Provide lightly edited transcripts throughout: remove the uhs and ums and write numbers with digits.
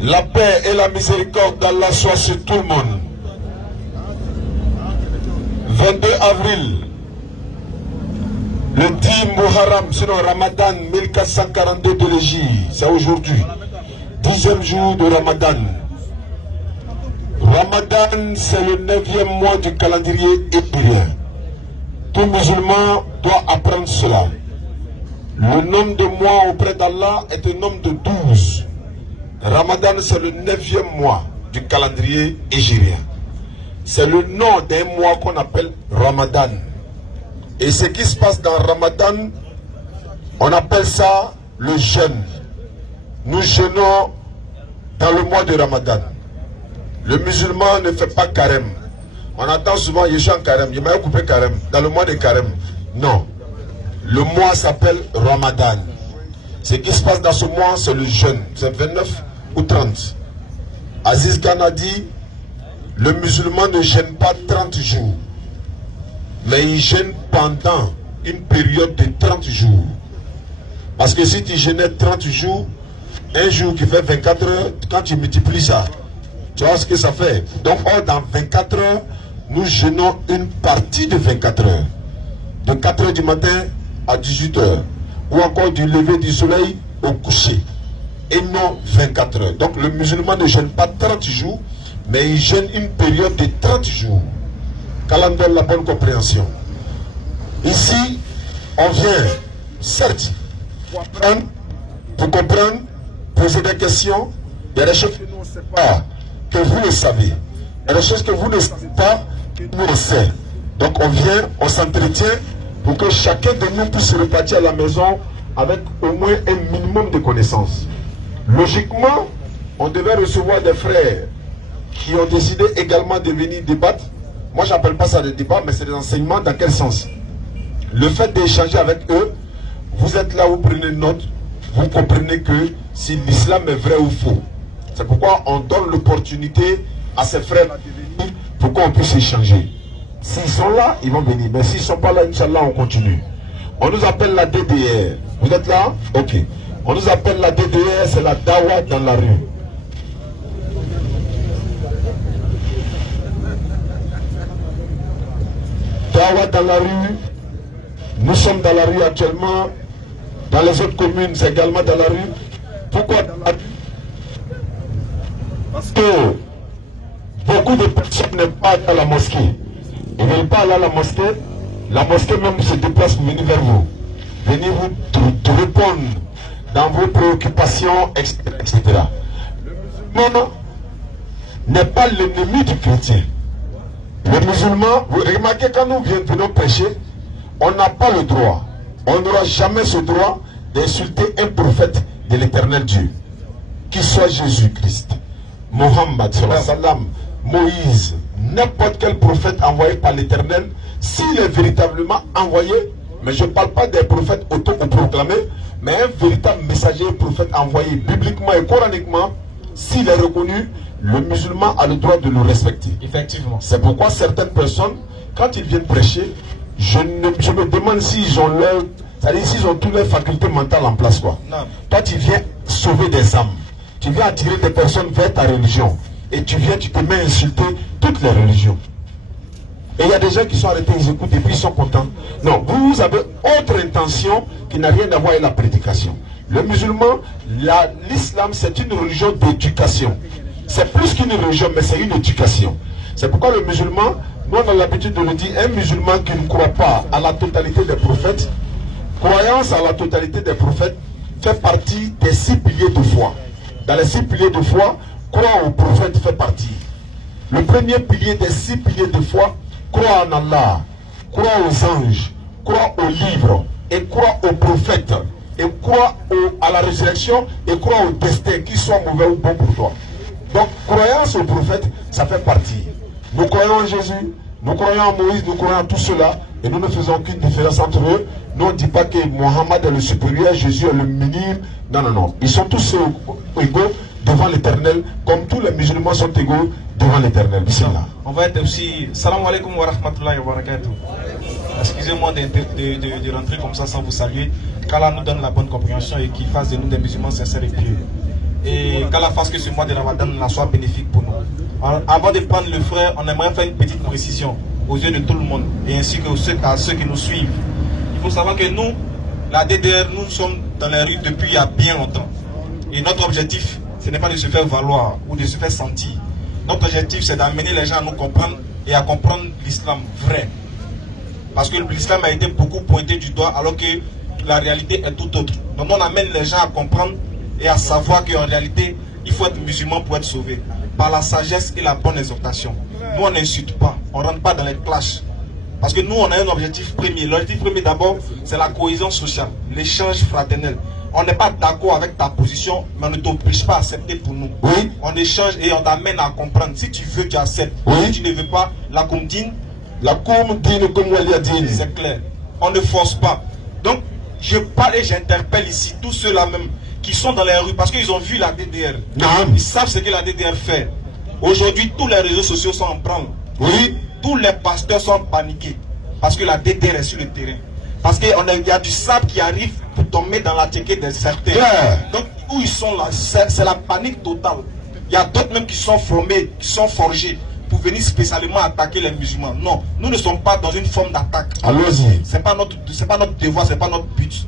La paix et la miséricorde d'Allah soient sur tout le monde. 22 avril, le 10 Muharram, sinon Ramadan 1442 de l'Égypte, c'est aujourd'hui, 10e jour de Ramadan. Ramadan, c'est le 9e mois du calendrier hébreu. Tout musulman doit apprendre cela. Le nombre de mois auprès d'Allah est un nombre de 12. Ramadan, c'est le 9e mois du calendrier hégirien. C'est le nom d'un mois qu'on appelle Ramadan. Et ce qui se passe dans Ramadan, on appelle ça le jeûne. Nous jeûnons dans le mois de Ramadan. Le musulman ne fait pas carême. On attend souvent, je suis en carême, je m'ai coupé carême, dans le mois de carême. Non. Le mois s'appelle Ramadan. Ce qui se passe dans ce mois, c'est le jeûne. C'est 29 ou 30. Aziz Khan a dit, le musulman ne jeûne pas 30 jours. Mais il jeûne pendant une période de 30 jours. Parce que si tu jeûnais 30 jours, un jour qui fait 24 heures, quand tu multiplies ça, tu vois ce que ça fait. Donc, dans 24 heures, nous jeûnons une partie de 24 heures. De 4 heures du matin à 18 heures. Ou encore du lever du soleil au coucher. Et non 24 heures. Donc, le musulman ne jeûne pas 30 jours, mais il jeûne une période de 30 jours. Qu'Allah nous donne la bonne compréhension. Ici, on vient, certes, pour apprendre, pour comprendre, poser des questions. Il y a des choses que nous ne savons pas, que vous le savez. Il y a des choses que vous ne savez pas, que nous le savons. Donc on vient, on s'entretient pour que chacun de nous puisse se repartir à la maison avec au moins un minimum de connaissances. Logiquement, on devait recevoir des frères qui ont décidé également de venir débattre. Moi, je n'appelle pas ça des débats, mais c'est des enseignements. Dans quel sens? Le fait d'échanger avec eux, vous êtes là, vous prenez note, vous comprenez que si l'islam est vrai ou faux. C'est pourquoi on donne l'opportunité à ces frères de venir pour qu'on puisse échanger. S'ils sont là, ils vont venir. Mais s'ils ne sont pas là, Inch'Allah, on continue. On nous appelle la DDR. Vous êtes là? Ok. On nous appelle la DDR, c'est la Dawa dans la rue. Dawa dans la rue. Nous sommes dans la rue actuellement. Dans les autres communes, c'est également dans la rue. Pourquoi dans la rue? Parce que beaucoup de personnes n'aiment pas aller à la mosquée. Ils ne veulent pas aller à la mosquée. La mosquée même se déplace pour venir vers vous. Venir vous répondre dans vos préoccupations, etc. Le musulman n'est pas l'ennemi du chrétien. Le musulman, vous remarquez quand nous venons prêcher, on n'a pas le droit, on n'aura jamais ce droit d'insulter un prophète de l'éternel Dieu, qu'il soit Jésus-Christ, Mohammed, Moïse, n'importe quel prophète envoyé par l'éternel, s'il est véritablement envoyé, mais je ne parle pas des prophètes autoproclamés, mais un véritable messager, prophète envoyé bibliquement et coraniquement, s'il est reconnu, le musulman a le droit de le respecter. Effectivement. C'est pourquoi certaines personnes, quand ils viennent prêcher, je me demande s'ils ont leur, c'est-à-dire s'ils ont toutes leurs facultés mentales en place, quoi. Non. Toi, tu viens sauver des âmes. Tu viens attirer des personnes vers ta religion. Et tu viens, tu te mets à insulter toutes les religions. Et il y a des gens qui sont arrêtés, ils écoutent et puis ils sont contents. Non, vous avez autre intention qui n'a rien à voir avec la prédication. Le musulman, l'islam, c'est une religion d'éducation. C'est plus qu'une religion, mais c'est une éducation. C'est pourquoi le musulman, nous on a l'habitude de le dire, un musulman qui ne croit pas à la totalité des prophètes, croyance à la totalité des prophètes, fait partie des 6 piliers de foi. Dans les 6 piliers de foi, croire aux prophètes fait partie. Le premier pilier des 6 piliers de foi, croire en Allah, croire aux anges, croire aux livres, et croire aux prophètes, et croire à la résurrection, et croire au destin, qu'il soit mauvais ou bon pour toi. Donc, croyance aux prophètes, ça fait partie. Nous croyons en Jésus, nous croyons en Moïse, nous croyons en tout cela, et nous ne faisons aucune différence entre eux. Nous, on ne dit pas que Mohammed est le supérieur, Jésus est le minime. Non, non, non. Ils sont tous égaux devant l'éternel, comme tous les musulmans sont égaux devant l'éternel. Bismillah. On va être aussi. Salam alaikum wa rahmatullahi wa barakatuh. Excusez-moi de rentrer comme ça sans vous saluer. Qu'Allah nous donne la bonne compréhension et qu'il fasse de nous des musulmans sincères et pieux. Et qu'Allah fasse que ce mois de Ramadan soit bénéfique pour nous. Alors, avant de prendre le frère, on aimerait faire une petite précision aux yeux de tout le monde et ainsi que à ceux qui nous suivent. Il faut savoir que nous, la DDR, nous sommes dans les rues depuis il y a bien longtemps. Et notre objectif, ce n'est pas de se faire valoir ou de se faire sentir. Notre objectif, c'est d'amener les gens à nous comprendre et à comprendre l'islam vrai. Parce que l'islam a été beaucoup pointé du doigt alors que la réalité est tout autre. Donc on amène les gens à comprendre et à savoir qu'en réalité, il faut être musulman pour être sauvé. Par la sagesse et la bonne exhortation. Nous, on n'insulte pas, on ne rentre pas dans les clashs. Parce que nous, on a un objectif premier. L'objectif premier d'abord, c'est la cohésion sociale, l'échange fraternel. On n'est pas d'accord avec ta position, mais on ne t'oblige pas à accepter pour nous. Oui. On échange et on t'amène à comprendre. Si tu veux, tu acceptes. Oui. Si tu ne veux pas, la comdine, c'est clair. On ne force pas. Donc, je parle et j'interpelle ici tous ceux-là même qui sont dans les rues parce qu'ils ont vu la DDR. Non. Ils savent ce que la DDR fait. Aujourd'hui, tous les réseaux sociaux sont en branle. Oui. Tous les pasteurs sont paniqués parce que la DDR est sur le terrain. Parce qu'il y a du sable qui arrive pour tomber dans la tchéquée de certains. Yeah. Donc, où ils sont là, c'est la panique totale. Il y a d'autres même qui sont formés, qui sont forgés pour venir spécialement attaquer les musulmans. Non, nous ne sommes pas dans une forme d'attaque. Allons-y. Ce n'est pas notre devoir, ce n'est pas notre but.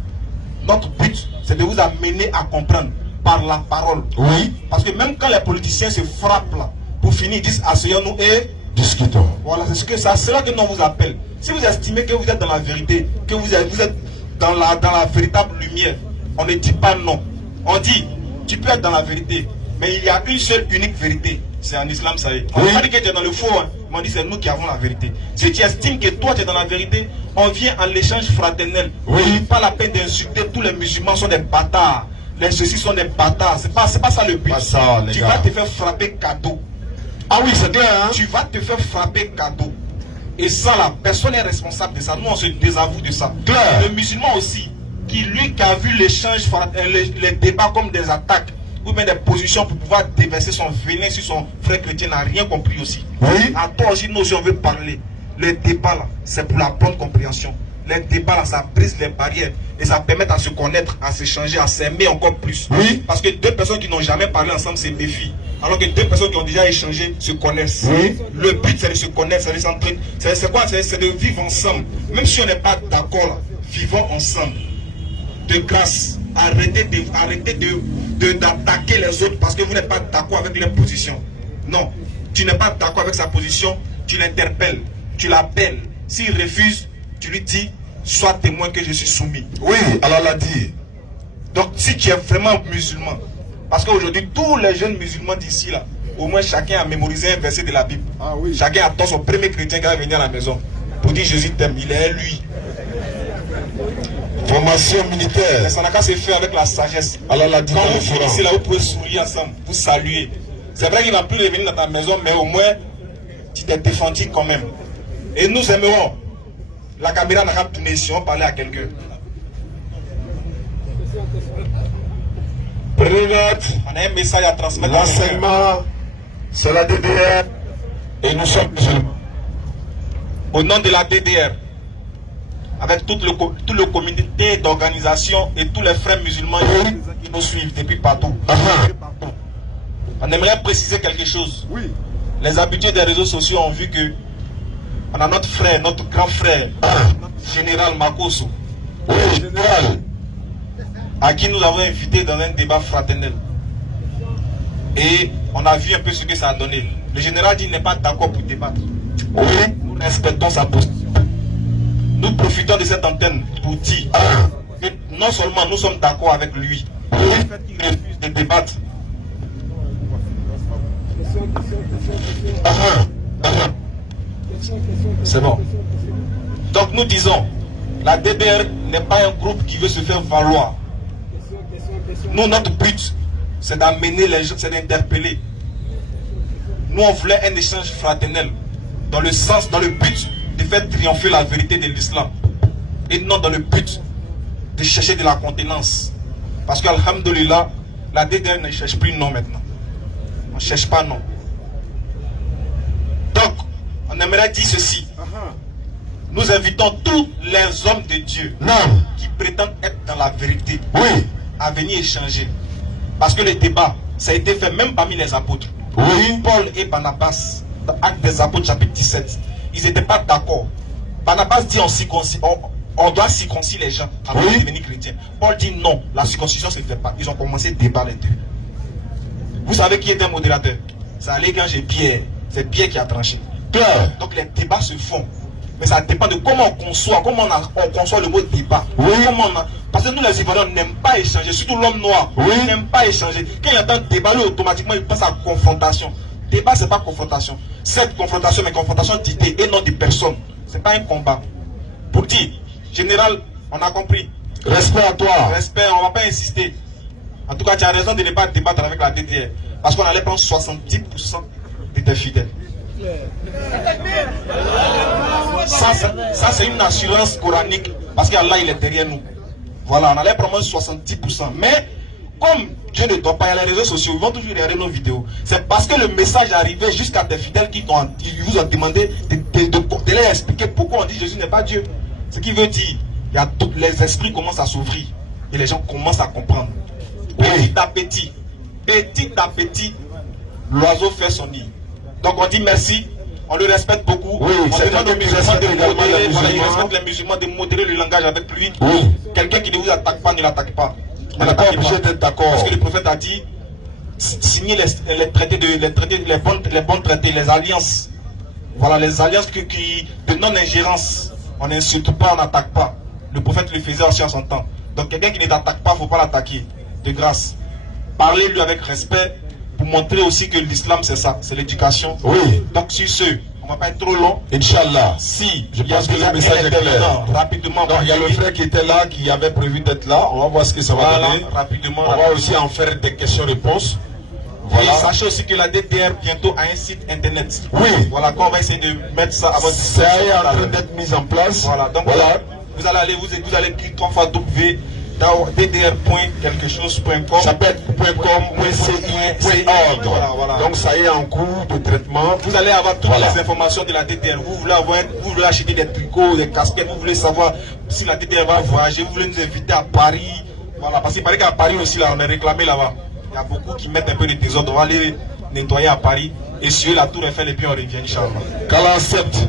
Notre but, c'est de vous amener à comprendre par la parole. Oui. Parce que même quand les politiciens se frappent là, pour finir, ils disent asseyons-nous et discutons. Voilà, c'est là que nous vous appelle. Si vous estimez que vous êtes dans la vérité, que vous êtes dans la véritable lumière, on ne dit pas non. On dit, tu peux être dans la vérité, mais il y a une seule unique vérité. C'est en islam, ça y est. On ne dit pas que tu es dans le faux, hein, mais on dit c'est nous qui avons la vérité. Si tu estimes que toi tu es dans la vérité, on vient en l'échange fraternel. Oui. Pas la peine d'insulter tous les musulmans sont des bâtards. Les ceux-ci sont des bâtards. C'est pas ça le but. Ça, tu vas te faire frapper cadeau. Ah oui, c'est clair, hein? Tu vas te faire frapper cadeau. Et ça, la personne est responsable de ça. Nous, on se désavoue de ça. Claire. Le musulman aussi, qui a vu l'échange, les débats comme des attaques, ou bien des positions pour pouvoir déverser son venin sur son frère chrétien, n'a rien compris aussi. Oui. À toi aussi, nous, si on veut parler, les débats là, c'est pour la bonne compréhension. Les débats là, ça brise les barrières et ça permet à se connaître, à s'échanger, à s'aimer encore plus. Oui. Parce que deux personnes qui n'ont jamais parlé ensemble se méfient. Alors que deux personnes qui ont déjà échangé se connaissent. Oui. Le but, c'est de se connaître, c'est de s'entraider. C'est quoi? C'est de vivre ensemble. Même si on n'est pas d'accord, vivons ensemble. De grâce, arrêtez d'attaquer les autres parce que vous n'êtes pas d'accord avec leur position. Non, tu n'es pas d'accord avec sa position, tu l'interpelles, tu l'appelles. S'il refuse, tu lui dis, sois témoin que je suis soumis. Oui, Allah l'a dit. Donc si tu es vraiment musulman, parce qu'aujourd'hui, tous les jeunes musulmans d'ici, là, au moins chacun a mémorisé un verset de la Bible. Ah, oui. Chacun attend son premier chrétien qui va venir à la maison pour dire Jésus t'aime, il est lui. Formation militaire. Mais ça n'a qu'à se faire avec la sagesse. Allah l'a dit. Quand vous finissez là, vous pouvez sourire ensemble, vous saluer. C'est vrai qu'il ne va plus revenir dans ta maison, mais au moins, tu t'es défendu quand même. Et nous aimerons. La caméra n'a qu'à tourner si on parlait à quelqu'un. On a un message à transmettre. L'enseignement, c'est la DDR et nous sommes musulmans. Au nom de la DDR, avec tout le comité d'organisation et tous les frères musulmans qui nous suivent depuis partout. On aimerait préciser quelque chose. Oui. Les habitués des réseaux sociaux ont vu que on a notre frère, notre grand frère, général Makoso. Oui, général. À qui nous avons invité dans un débat fraternel. Et on a vu un peu ce que ça a donné. Le général dit qu'il n'est pas d'accord pour débattre. Oui. Nous respectons sa position. Nous profitons de cette antenne pour dire que non seulement nous sommes d'accord avec lui, mais le fait qu'il refuse de débattre. C'est bon. Donc nous disons, la DDR n'est pas un groupe qui veut se faire valoir. Nous, notre but, c'est d'amener les gens, c'est d'interpeller. Nous, on voulait un échange fraternel, dans le but de faire triompher la vérité de l'islam. Et non dans le but de chercher de la contenance. Parce qu'alhamdoulilah, la DDR ne cherche plus non maintenant. On ne cherche pas non. Donc, on aimerait dire ceci. nous invitons tous les hommes de Dieu qui prétendent être dans la vérité à venir échanger. Parce que le débat, ça a été fait même parmi les apôtres. Paul et Barnabas, dans Actes des Apôtres chapitre 17, ils n'étaient pas d'accord. Barnabas dit on doit circoncire les gens avant de devenir chrétien. Paul dit non, la circoncision ne se fait pas. Ils ont commencé à débattre les deux. Vous savez qui était un modérateur? C'est Allégange et Pierre. C'est Pierre qui a tranché. Donc les débats se font. Mais ça dépend de comment on conçoit, on conçoit le mot débat. Parce que nous les Ivoiriens n'aiment pas échanger, surtout l'homme noir. Il n'aime pas échanger. Quand il entend débat, lui, automatiquement il pense à confrontation. Débat, c'est pas confrontation. C'est confrontation, mais confrontation d'idées et non de personnes. C'est pas un combat. Pour dire, général, on a compris. Respect à toi. Respect, on va pas insister. En tout cas, tu as raison de ne pas débattre avec la DDR. Parce qu'on allait prendre 70% de tes fidèles. Ça c'est une assurance coranique. Parce qu'Allah il est derrière nous. Voilà, on allait prendre 70%. Mais comme Dieu ne doit pas, il y a les réseaux sociaux, ils vont toujours regarder nos vidéos. C'est parce que le message est arrivé jusqu'à tes fidèles qui vous ont demandé de leur expliquer pourquoi on dit Jésus n'est pas Dieu. Ce qui veut dire, les esprits commencent à s'ouvrir et les gens commencent à comprendre. Petit à petit, l'oiseau fait son nid. Donc on dit merci, on le respecte beaucoup. On demande aux musulmans de modérer, il respecte les musulmans de modérer le langage avec lui. Quelqu'un qui ne vous attaque pas, ne l'attaque pas. On n'est pas obligé d'être d'accord. Parce que le prophète a dit, signer les traités, les bons traités, les alliances. Voilà, les alliances de non-ingérence. On n'insulte pas, on n'attaque pas. Le prophète le faisait aussi en son temps. Donc quelqu'un qui ne t'attaque pas, il ne faut pas l'attaquer. De grâce. Parlez-lui avec respect pour montrer aussi que l'islam c'est ça, c'est l'éducation. Donc sur ce, on ne va pas être trop long. Inch'Allah. Si, je pense que le message est clair. Rapidement. Donc il y a le frère qui était là, qui avait prévu d'être là. On va voir ce que ça va donner. Rapidement. On va aussi en faire des questions-réponses. Voilà. Et sachez aussi que la DDR bientôt a un site internet. Voilà, quand on va essayer de mettre ça à votre disposition. Ça est en train d'être mis en place. Voilà, donc voilà. Vous allez cliquer 3 fois W. ddr.quelque-chose.com. Ça peut être .com.ci.org. Voilà. Donc ça est en cours de traitement. Vous allez avoir toutes les informations de la DDR. Vous voulez acheter des tricots, des casquettes, vous voulez savoir si la DDR va voyager, vous voulez nous inviter à Paris. Voilà, parce qu'il paraît qu'à Paris aussi, là, on est réclamé là-bas. Il y a beaucoup qui mettent un peu de désordre. On va aller nettoyer à Paris, essuyer la tour Eiffel et puis on revient, Inch'Allah. Qu'Allah accepte.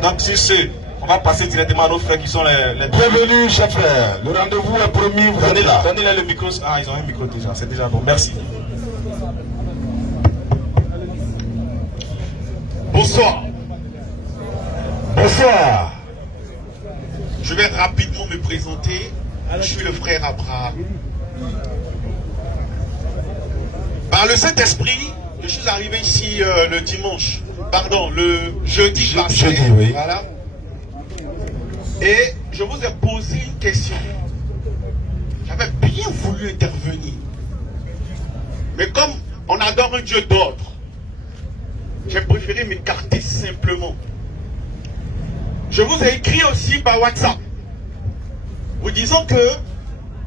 Donc sur ce, on va passer directement à nos frères qui sont les... Bienvenue, chers frères. Le rendez-vous est promis. Vous êtes là. Donnez-leur le micro. Ah, ils ont un micro déjà. C'est déjà bon. Merci. Bonsoir. Bonsoir. Je vais rapidement me présenter. Je suis le frère Abraham. Par le Saint-Esprit, je suis arrivé ici le dimanche. Pardon, le jeudi passé. Voilà. Et je vous ai posé une question. J'avais bien voulu intervenir. Mais comme on adore un Dieu d'ordre, j'ai préféré m'écarter simplement. Je vous ai écrit aussi par WhatsApp, vous disant que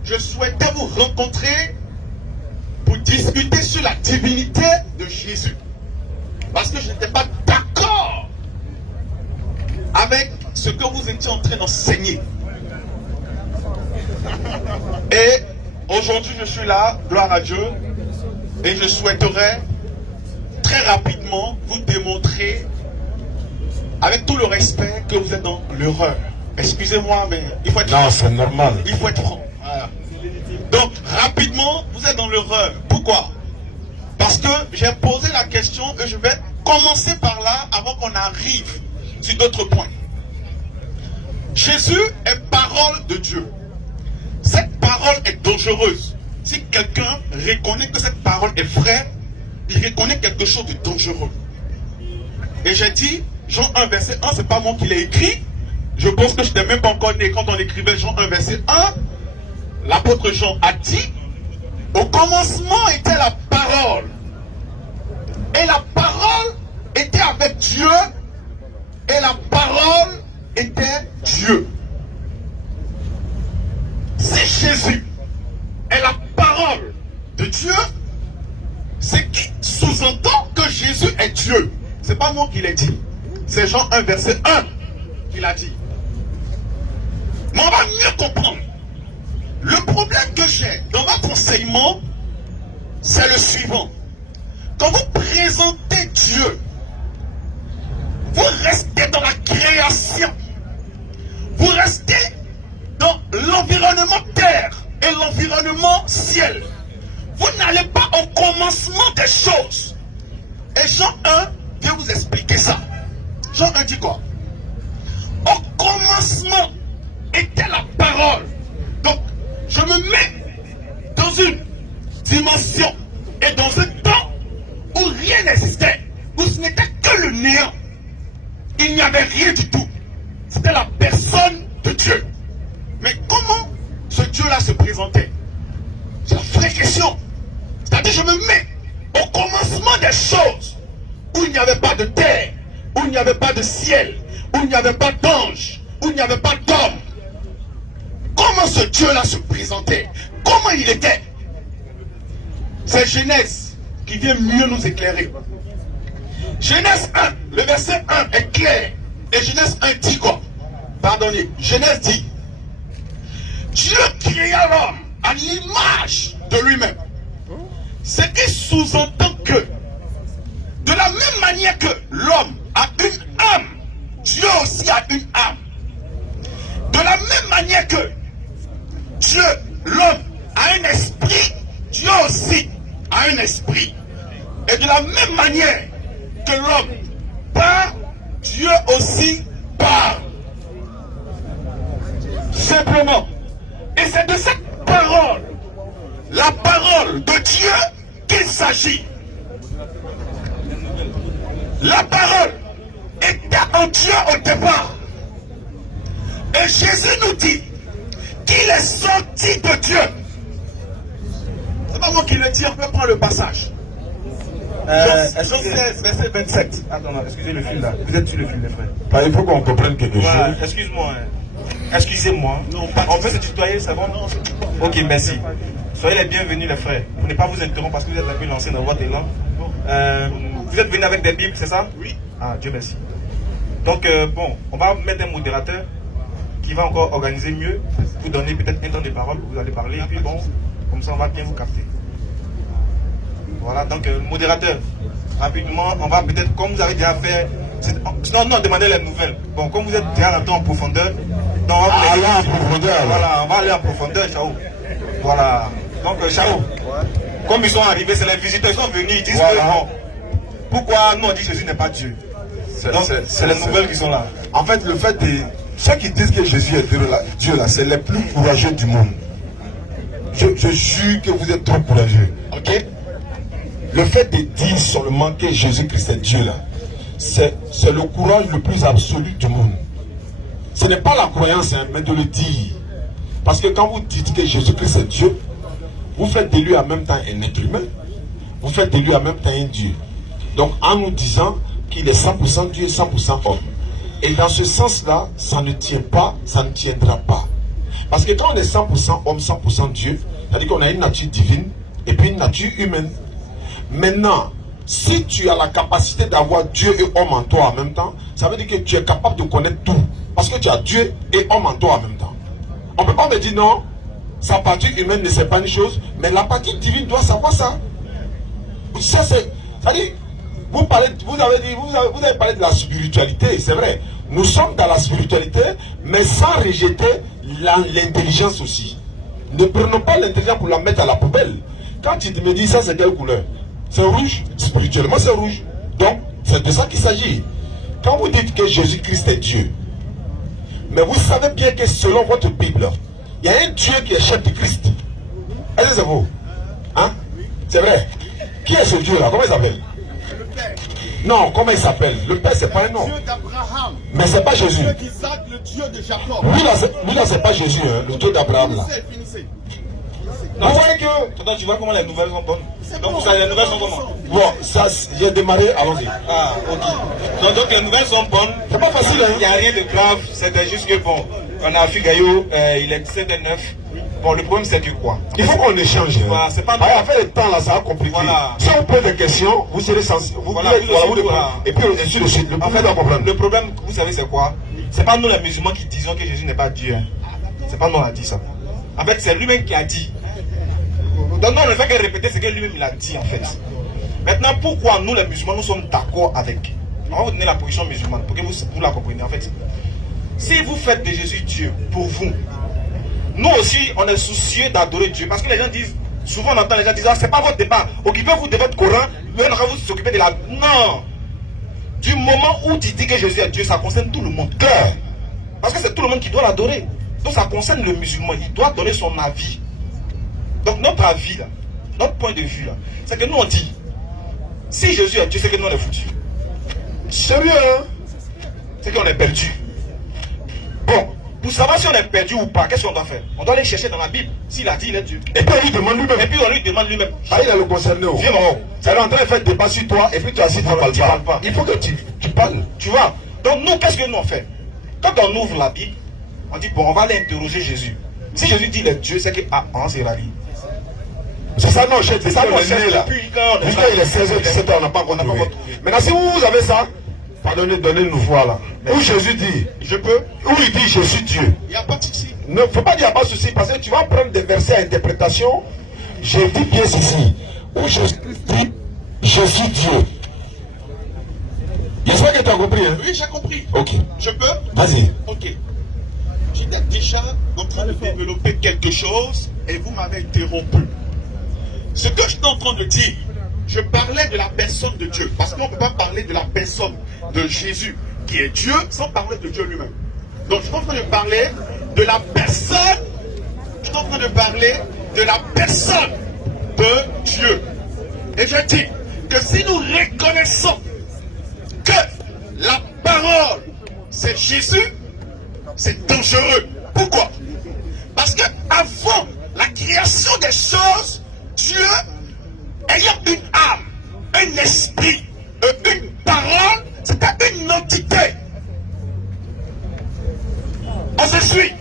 je souhaitais vous rencontrer pour discuter sur la divinité de Jésus. Parce que je n'étais pas d'accord avec ce que vous étiez en train d'enseigner. Et aujourd'hui je suis là, gloire à Dieu, et je souhaiterais très rapidement vous démontrer, avec tout le respect, que vous êtes dans l'erreur. Excusez-moi, mais il faut être franc. Non, c'est normal. Il faut être franc. Voilà. Donc, rapidement, vous êtes dans l'erreur. Pourquoi? Parce que j'ai posé la question et je vais commencer par là avant qu'on arrive sur d'autres points. Jésus est parole de Dieu. Cette parole est dangereuse. Si quelqu'un reconnaît que cette parole est vraie, il reconnaît quelque chose de dangereux. Et j'ai dit, Jean 1, verset 1, c'est pas moi qui l'ai écrit. Je pense que je n'étais même pas encore né quand on écrivait Jean 1, verset 1. L'apôtre Jean a dit, au commencement était la parole. Et la parole était avec Dieu. Et la parole était Dieu. Si Jésus est la parole de Dieu, c'est qui sous-entend que Jésus est Dieu. C'est pas moi qui l'ai dit. C'est Jean 1, verset 1 qu'il a dit. Mais on va mieux comprendre. Le problème que j'ai dans votre enseignement, c'est le suivant. Quand vous présentez Dieu, vous restez dans la création. Vous restez dans l'environnement terre et l'environnement ciel. Vous n'allez pas au commencement des choses. Et Jean 1 vient vous expliquer ça. Jean 1 dit quoi? Au commencement était la parole. Donc, je me mets dans une dimension et dans un temps où rien n'existait, où ce n'était que le néant. Il n'y avait rien du tout. C'était la personne de Dieu. Mais comment ce Dieu-là se présentait? C'est la vraie question. C'est-à-dire, je me mets au commencement des choses, où il n'y avait pas de terre, où il n'y avait pas de ciel, où il n'y avait pas d'ange, où il n'y avait pas d'homme. Comment ce Dieu-là se présentait? Comment il était? C'est Genèse qui vient mieux nous éclairer. Genèse 1, le verset 1 est clair. Et Genèse 1 dit quoi? Pardonnez, Genèse dit: Dieu créa l'homme à l'image de lui-même. Ce qui sous-entend que, de la même manière que l'homme a une âme, Dieu aussi a une âme. De la même manière que Dieu, l'homme, a un esprit, Dieu aussi a un esprit. Et de la même manière que l'homme parle, Dieu aussi parle. Simplement. Et c'est de cette parole, la parole de Dieu, qu'il s'agit. La parole était en Dieu au départ. Et Jésus nous dit qu'il est sorti de Dieu. C'est pas moi qui le dis, on peut prendre le passage. Jean 16, verset 27. Attends, excusez le fil là. Vous êtes sur le fil, les frères. Il faut qu'on comprenne quelque chose. Excuse-moi. Excusez-moi. On peut se tutoyer, c'est bon? Ok, merci. Soyez les bienvenus, les frères. Pour ne pas vous interrompre parce que vous êtes un peu lancé dans votre élan. Vous êtes venus avec des Bibles, c'est ça? Oui. Ah, Dieu merci. Donc, bon, on va mettre un modérateur qui va encore organiser mieux, vous donner peut-être un temps de parole, vous allez parler, et puis bon, comme ça on va bien vous capter. Voilà, donc modérateur, rapidement, on va peut-être, comme vous avez déjà fait, non, demandez les nouvelles. Bon, comme vous êtes déjà rentré en profondeur, donc on va aller en profondeur. Voilà, on va aller en profondeur, Chao. Voilà, donc Chao, comme ils sont arrivés, c'est les visiteurs, ils sont venus, ils disent que bon, pourquoi nous on dit que Jésus n'est pas Dieu? Donc c'est les nouvelles qui sont là. En fait, le fait est, ceux qui disent que Jésus est Dieu là, c'est les plus courageux du monde. Je jure que vous êtes trop courageux. Ok? Le fait de dire seulement que Jésus-Christ est Dieu là, c'est le courage le plus absolu du monde. Ce n'est pas la croyance, hein, mais de le dire. Parce que quand vous dites que Jésus-Christ est Dieu, vous faites de lui en même temps un être humain, vous faites de lui en même temps un Dieu. Donc en nous disant qu'il est 100% Dieu, 100% homme. Et dans ce sens-là, ça ne tient pas, ça ne tiendra pas. Parce que quand on est 100% homme, 100% Dieu, c'est-à-dire qu'on a une nature divine et puis une nature humaine. Maintenant, si tu as la capacité d'avoir Dieu et homme en toi en même temps, ça veut dire que tu es capable de connaître tout. Parce que tu as Dieu et homme en toi en même temps. On ne peut pas me dire non, sa partie humaine ne sait pas une chose, mais la partie divine doit savoir ça. Ça, c'est-à-dire, vous avez parlé de la spiritualité, c'est vrai. Nous sommes dans la spiritualité, mais sans rejeter l'intelligence aussi. Ne prenons pas l'intelligence pour la mettre à la poubelle. Quand tu me dis ça, c'est quelle couleur? C'est rouge. Spirituellement, c'est rouge. Donc, c'est de ça qu'il s'agit. Quand vous dites que Jésus-Christ est Dieu, mais vous savez bien que selon votre Bible, il y a un Dieu qui est chef de Christ. Est-ce que c'est vous? Hein? C'est vrai. Qui est ce Dieu-là? Comment il s'appelle? Le Père. Non, comment il s'appelle? Le Père, c'est pas un nom. Le Dieu d'Abraham. Mais c'est pas Jésus. Le Dieu d'Isaac, le Dieu de Jacob. Lui là, c'est pas Jésus, hein, le Dieu d'Abraham là. Finissez. Non, vous voyez que... Attends, tu vois comment les nouvelles sont bonnes? Donc vous savez, les nouvelles sont comment? Bon, ça, j'ai démarré, allons-y. Ah, ok. Donc les nouvelles sont bonnes. C'est pas facile, hein? Il n'y a rien de grave, c'était juste que bon, on a Figayo, il est 17h09. Bon, le problème c'est que quoi? Il faut qu'on échange. Voilà, c'est pas avec le temps là, ça va compliquer. Voilà. Si on pose des questions, vous serez sensible. Voilà, Et puis ainsi de suite. En fait, le problème, vous savez c'est quoi? C'est pas nous les musulmans qui disons que Jésus n'est pas Dieu. Hein. C'est pas nous qui a dit ça. En fait, c'est lui-même qui a dit. Donc non, on ne fait que répéter ce que lui-même il a dit en fait. Maintenant, pourquoi nous les musulmans nous sommes d'accord avec? On va vous donner la position musulmane pour que vous la compreniez en fait. Si vous faites de Jésus Dieu pour vous, nous aussi on est soucieux d'adorer Dieu. Parce que les gens disent, souvent on entend les gens dire, ah, c'est pas votre débat, occupez-vous de votre Coran, vous occupez de la... Non. Du moment où tu dis que Jésus est Dieu, ça concerne tout le monde. Clair. Parce que c'est tout le monde qui doit l'adorer. Donc ça concerne le musulman, il doit donner son avis. Donc notre avis là, notre point de vue là, c'est que nous on dit, si Jésus est Dieu, c'est que nous on est foutus. Sérieux hein? C'est qu'on est perdu. Bon, pour savoir si on est perdu ou pas, qu'est-ce qu'on doit faire? On doit aller chercher dans la Bible. S'il a dit, il est Dieu. Et puis on lui demande lui-même. Et puis on lui demande lui-même. Ah, il est le concerné. Viens, elle est en train de faire débat sur toi et puis tu as dit, tu ne parles pas. Il faut que tu parles. Tu vois? Donc nous, qu'est-ce que nous on fait? Quand on ouvre la Bible, on dit, bon, on va aller interroger Jésus. Si Jésus dit il est Dieu, c'est que, ah, on s'est rallié. C'est ça, non, c'est ça, on est là. Jusqu'à il est 16h, 17h, on n'a pas encore trouvé. Maintenant, si vous avez ça, donnez-nous voilà. Où Jésus dit, je peux, où il dit, je suis Dieu. Il n'y a pas de souci. Ne faut pas dire, il n'y a pas de souci, parce que tu vas prendre des versets à interprétation. Je dis bien ceci, où Jésus dit, je suis Dieu. J'espère que tu as compris. Hein? Oui, j'ai compris. Ok. Je peux? Vas-y. Ok. J'étais déjà en train de développer quelque chose et vous m'avez interrompu. Ce que je suis en train de dire, je parlais de la personne de Dieu. Parce qu'on ne peut pas parler de la personne de Jésus qui est Dieu sans parler de Dieu lui-même. Donc je suis en train de parler de la personne. Je suis en train de parler de la personne de Dieu. Et je dis que si nous reconnaissons que la parole c'est Jésus, c'est dangereux. Pourquoi? Parce que avant la création des choses, Dieu, ayant une âme, un esprit, une parole, c'était une entité. On se suit.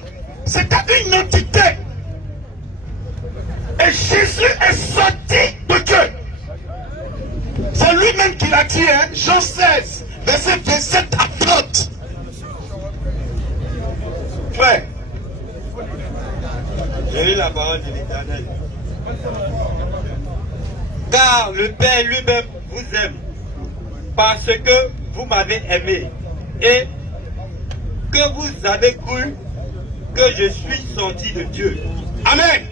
C'était une entité. Et Jésus est sorti de Dieu. C'est lui-même qui l'a dit, hein? Jean 16, verset 27 à 30. Frère, j'ai lu la parole de l'Éternel. Car le Père lui-même vous aime, parce que vous m'avez aimé, et que vous avez cru que je suis sorti de Dieu. Amen.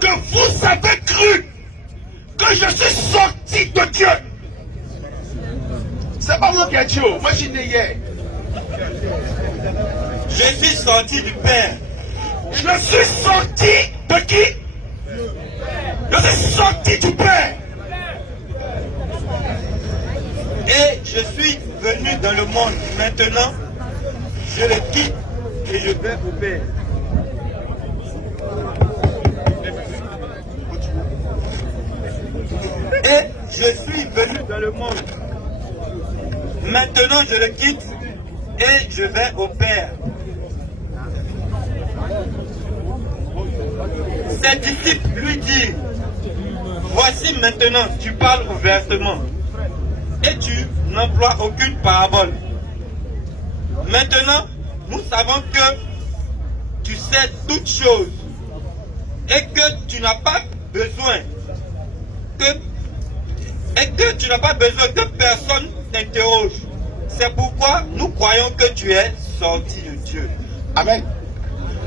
Que vous avez cru que je suis sorti de Dieu. C'est pas moi qui ai dit, moi je suis né hier. Je suis sorti du Père. Je suis sorti de qui? Je suis sorti du Père. Et je suis venu dans le monde. Maintenant, je le quitte et je vais au Père. Et je suis venu dans le monde. Maintenant, je le quitte et je vais au Père. Ses disciples lui disent, voici maintenant, tu parles ouvertement et tu n'emploies aucune parabole. Maintenant, nous savons que tu sais toutes choses et que tu n'as pas besoin que personne t'interroge. C'est pourquoi nous croyons que tu es sorti de Dieu. Amen.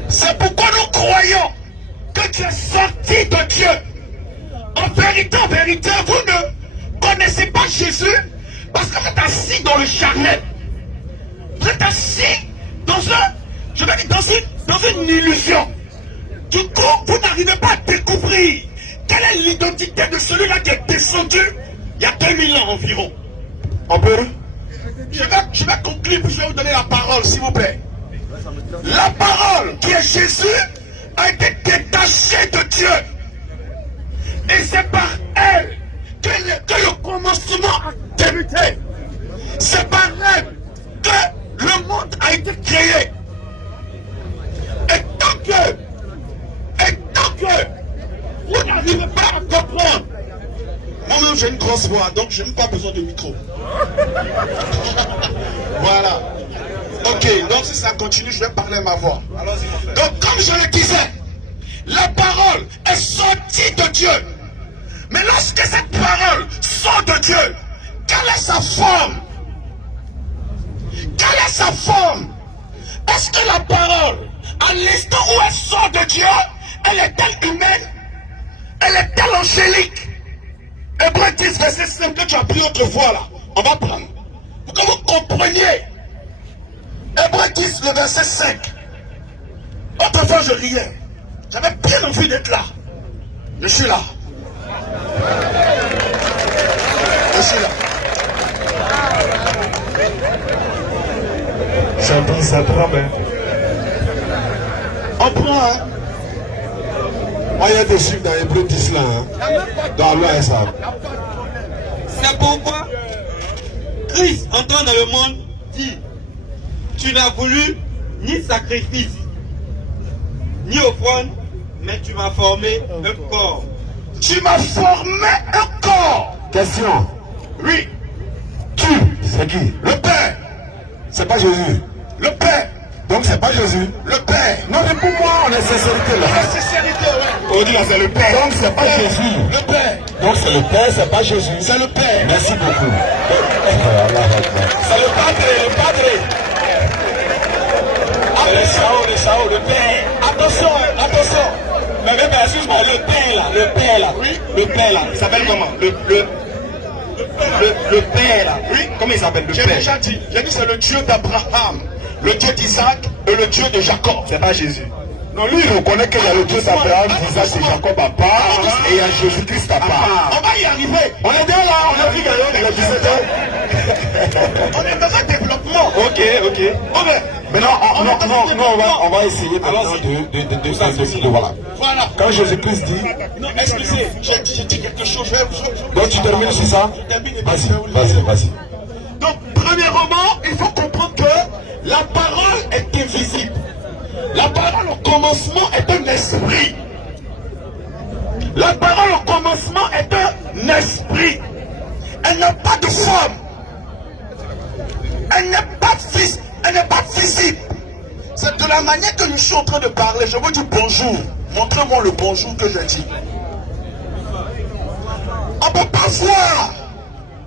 C'est pourquoi nous croyons que tu es sorti de Dieu. En vérité, vous ne connaissez pas Jésus parce que vous êtes assis dans le charnel. Vous êtes assis dans une illusion. Du coup, vous n'arrivez pas à découvrir quelle est l'identité de celui-là qui est descendu il y a 2000 ans environ. On peut? Je vais conclure, puis je vais vous donner la parole, s'il vous plaît. La parole qui est Jésus a été détachée de Dieu. Et c'est par elle que le commencement a débuté. C'est par elle que le monde a été créé. Et tant que que vous n'arrivez pas à comprendre. Moi-même, j'ai une grosse voix, donc je n'ai pas besoin de micro. Voilà. Ok, donc si ça continue, je vais parler ma voix. Donc, comme je le disais, la parole est sortie de Dieu. Mais lorsque cette parole sort de Dieu, quelle est sa forme? Quelle est sa forme? Est-ce que la parole, à l'instant où elle sort de Dieu, elle est-elle humaine? Elle est-elle angélique? Hébreux 10, verset 5 que tu as pris autrefois là, on va prendre. Pour que vous compreniez. Hébreux 10, le verset 5. Autrefois je riais. J'avais bien envie d'être là. Je suis là. Je suis là. J'entends ça trop bien. On prend, hein? Moi, il y a des chiffres dans Hébreux 10 là. Hein? Dans Allah et ça. C'est pourquoi Christ, entrant dans le monde, dit: tu n'as voulu ni sacrifice, ni offrande, mais tu m'as formé un corps. Tu m'as formé un corps. Question. Oui. Qui? C'est qui? Le Père. C'est pas Jésus. Le Père. Donc c'est pas Jésus. Le Père. Non, mais pour moi, on est sincérité là. La sincérité, ouais. On dit là, c'est le Père. Donc c'est pas Jésus. Le Père. Donc c'est le Père, c'est pas Jésus. C'est le Père. Merci beaucoup. C'est le Padre, le Padre. Le Sao, le Père. Attention, attention. Mais même, excuse-moi, le Père là. Oui. Le Père là. Il s'appelle comment? Le Père là. Oui. Comment il s'appelle? Le J'ai Père. déjà dit. J'ai dit c'est le Dieu d'Abraham, le Dieu d'Isaac et le Dieu de Jacob. C'est pas Jésus. Non, lui, il reconnaît qu'il y a le Dieu d'Abraham, d'Isaac et Jacob à part, et il y a Jésus-Christ à part. On va y arriver. On est bien là, on a dit d'ailleurs, il a 17 ans. On est dans un développement. Ok. Maintenant, on va essayer maintenant de voilà. Voilà. Quand Jésus-Christ dit, Non, excusez, j'ai dit quelque chose. donc tu termines sur ça? Vas-y. Donc, premièrement, il faut comprendre que la parole est invisible. La parole au commencement est un esprit. La parole au commencement est un esprit. Elle n'a pas de forme. Elle n'est pas physique. C'est de la manière que je suis en train de parler. Je vous dis bonjour. Montrez-moi le bonjour que je dis. On ne peut pas voir.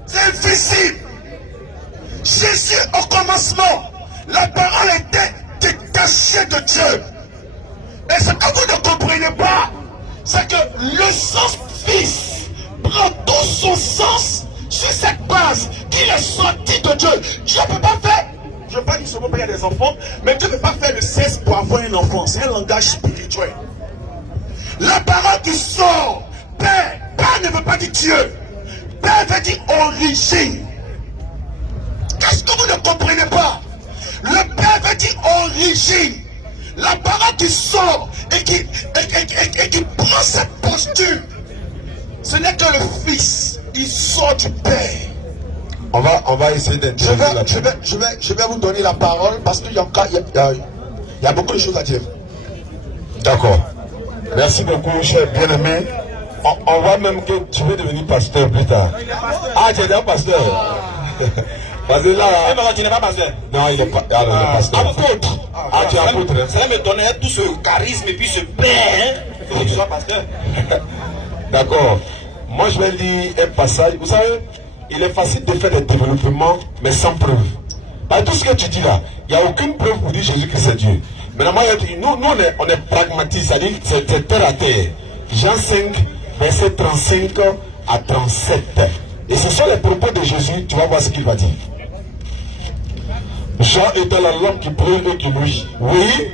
C'est invisible. Jésus au commencement, la parole était détachée de Dieu. Et ce que vous ne comprenez pas, c'est que le sens fils prend tout son sens sur cette base qu'il est sorti de Dieu. Dieu ne peut pas faire, je ne veux pas dire seulement qu'il y a des enfants, mais Dieu ne peut pas faire le sexe pour avoir un enfant. C'est un langage spirituel. La parole qui sort, Père ne veut pas dire Dieu. Père veut dire origine. Qu'est-ce que vous ne comprenez pas? Le Père veut dire origine. La parole qui sort et qui prend cette posture, ce n'est que le Fils. Il sort du Père. On va essayer d'intervenir. Je vais vous donner la parole parce qu'il y a beaucoup de choses à dire. D'accord. Merci beaucoup, cher bien-aimé. On voit même que tu veux devenir pasteur plus tard. Ah, tu es déjà pasteur. Parce que là, tu n'es pas pasteur. Non, il n'est pas pasteur. Apôtre. Ah, tu es apôtre. Ça me donnerait tout ce charisme et puis ce paix. Il faut que tu sois pasteur. D'accord. Moi, je vais lire un passage. Vous savez, il est facile de faire des développements, mais sans preuve. Par tout ce que tu dis là, il n'y a aucune preuve pour dire Jésus-Christ c'est Dieu. Maintenant, nous on est pragmatique, c'est-à-dire que c'est terre à terre. Jean 5, verset 35 à 37. Et ce sont les propos de Jésus, tu vas voir ce qu'il va dire. Jean était la lampe qui brûle et qui luit. Oui.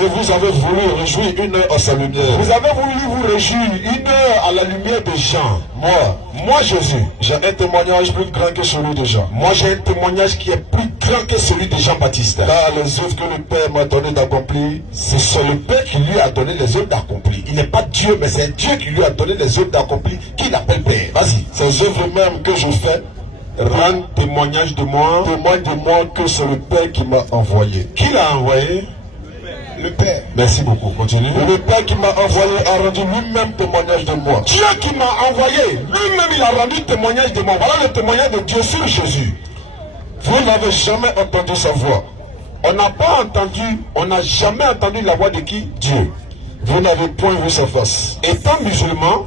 Et vous avez voulu réjouir une heure à sa lumière. Vous avez voulu vous réjouir une heure à la lumière de Jean. Moi Jésus, j'ai un témoignage plus grand que celui de Jean. Moi j'ai un témoignage qui est plus grand que celui de Jean-Baptiste. Car les œuvres que le Père m'a donné d'accomplir, c'est le Père qui lui a donné les œuvres d'accomplir. Il n'est pas Dieu, mais c'est Dieu qui lui a donné les œuvres d'accomplir, qu'il appelle Père. Vas-y. Ces œuvres même que je fais rendent témoignage de moi, témoigne de moi que c'est le Père qui m'a envoyé. Qui l'a envoyé? Le Père. Merci beaucoup, continue. Le Père qui m'a envoyé a rendu lui-même témoignage de moi. Dieu qui m'a envoyé, lui-même il a rendu témoignage de moi. Voilà le témoignage de Dieu sur Jésus. Vous n'avez jamais entendu sa voix. On n'a pas entendu, on n'a jamais entendu la voix de qui? Dieu. Vous n'avez point vu sa face. Étant musulman,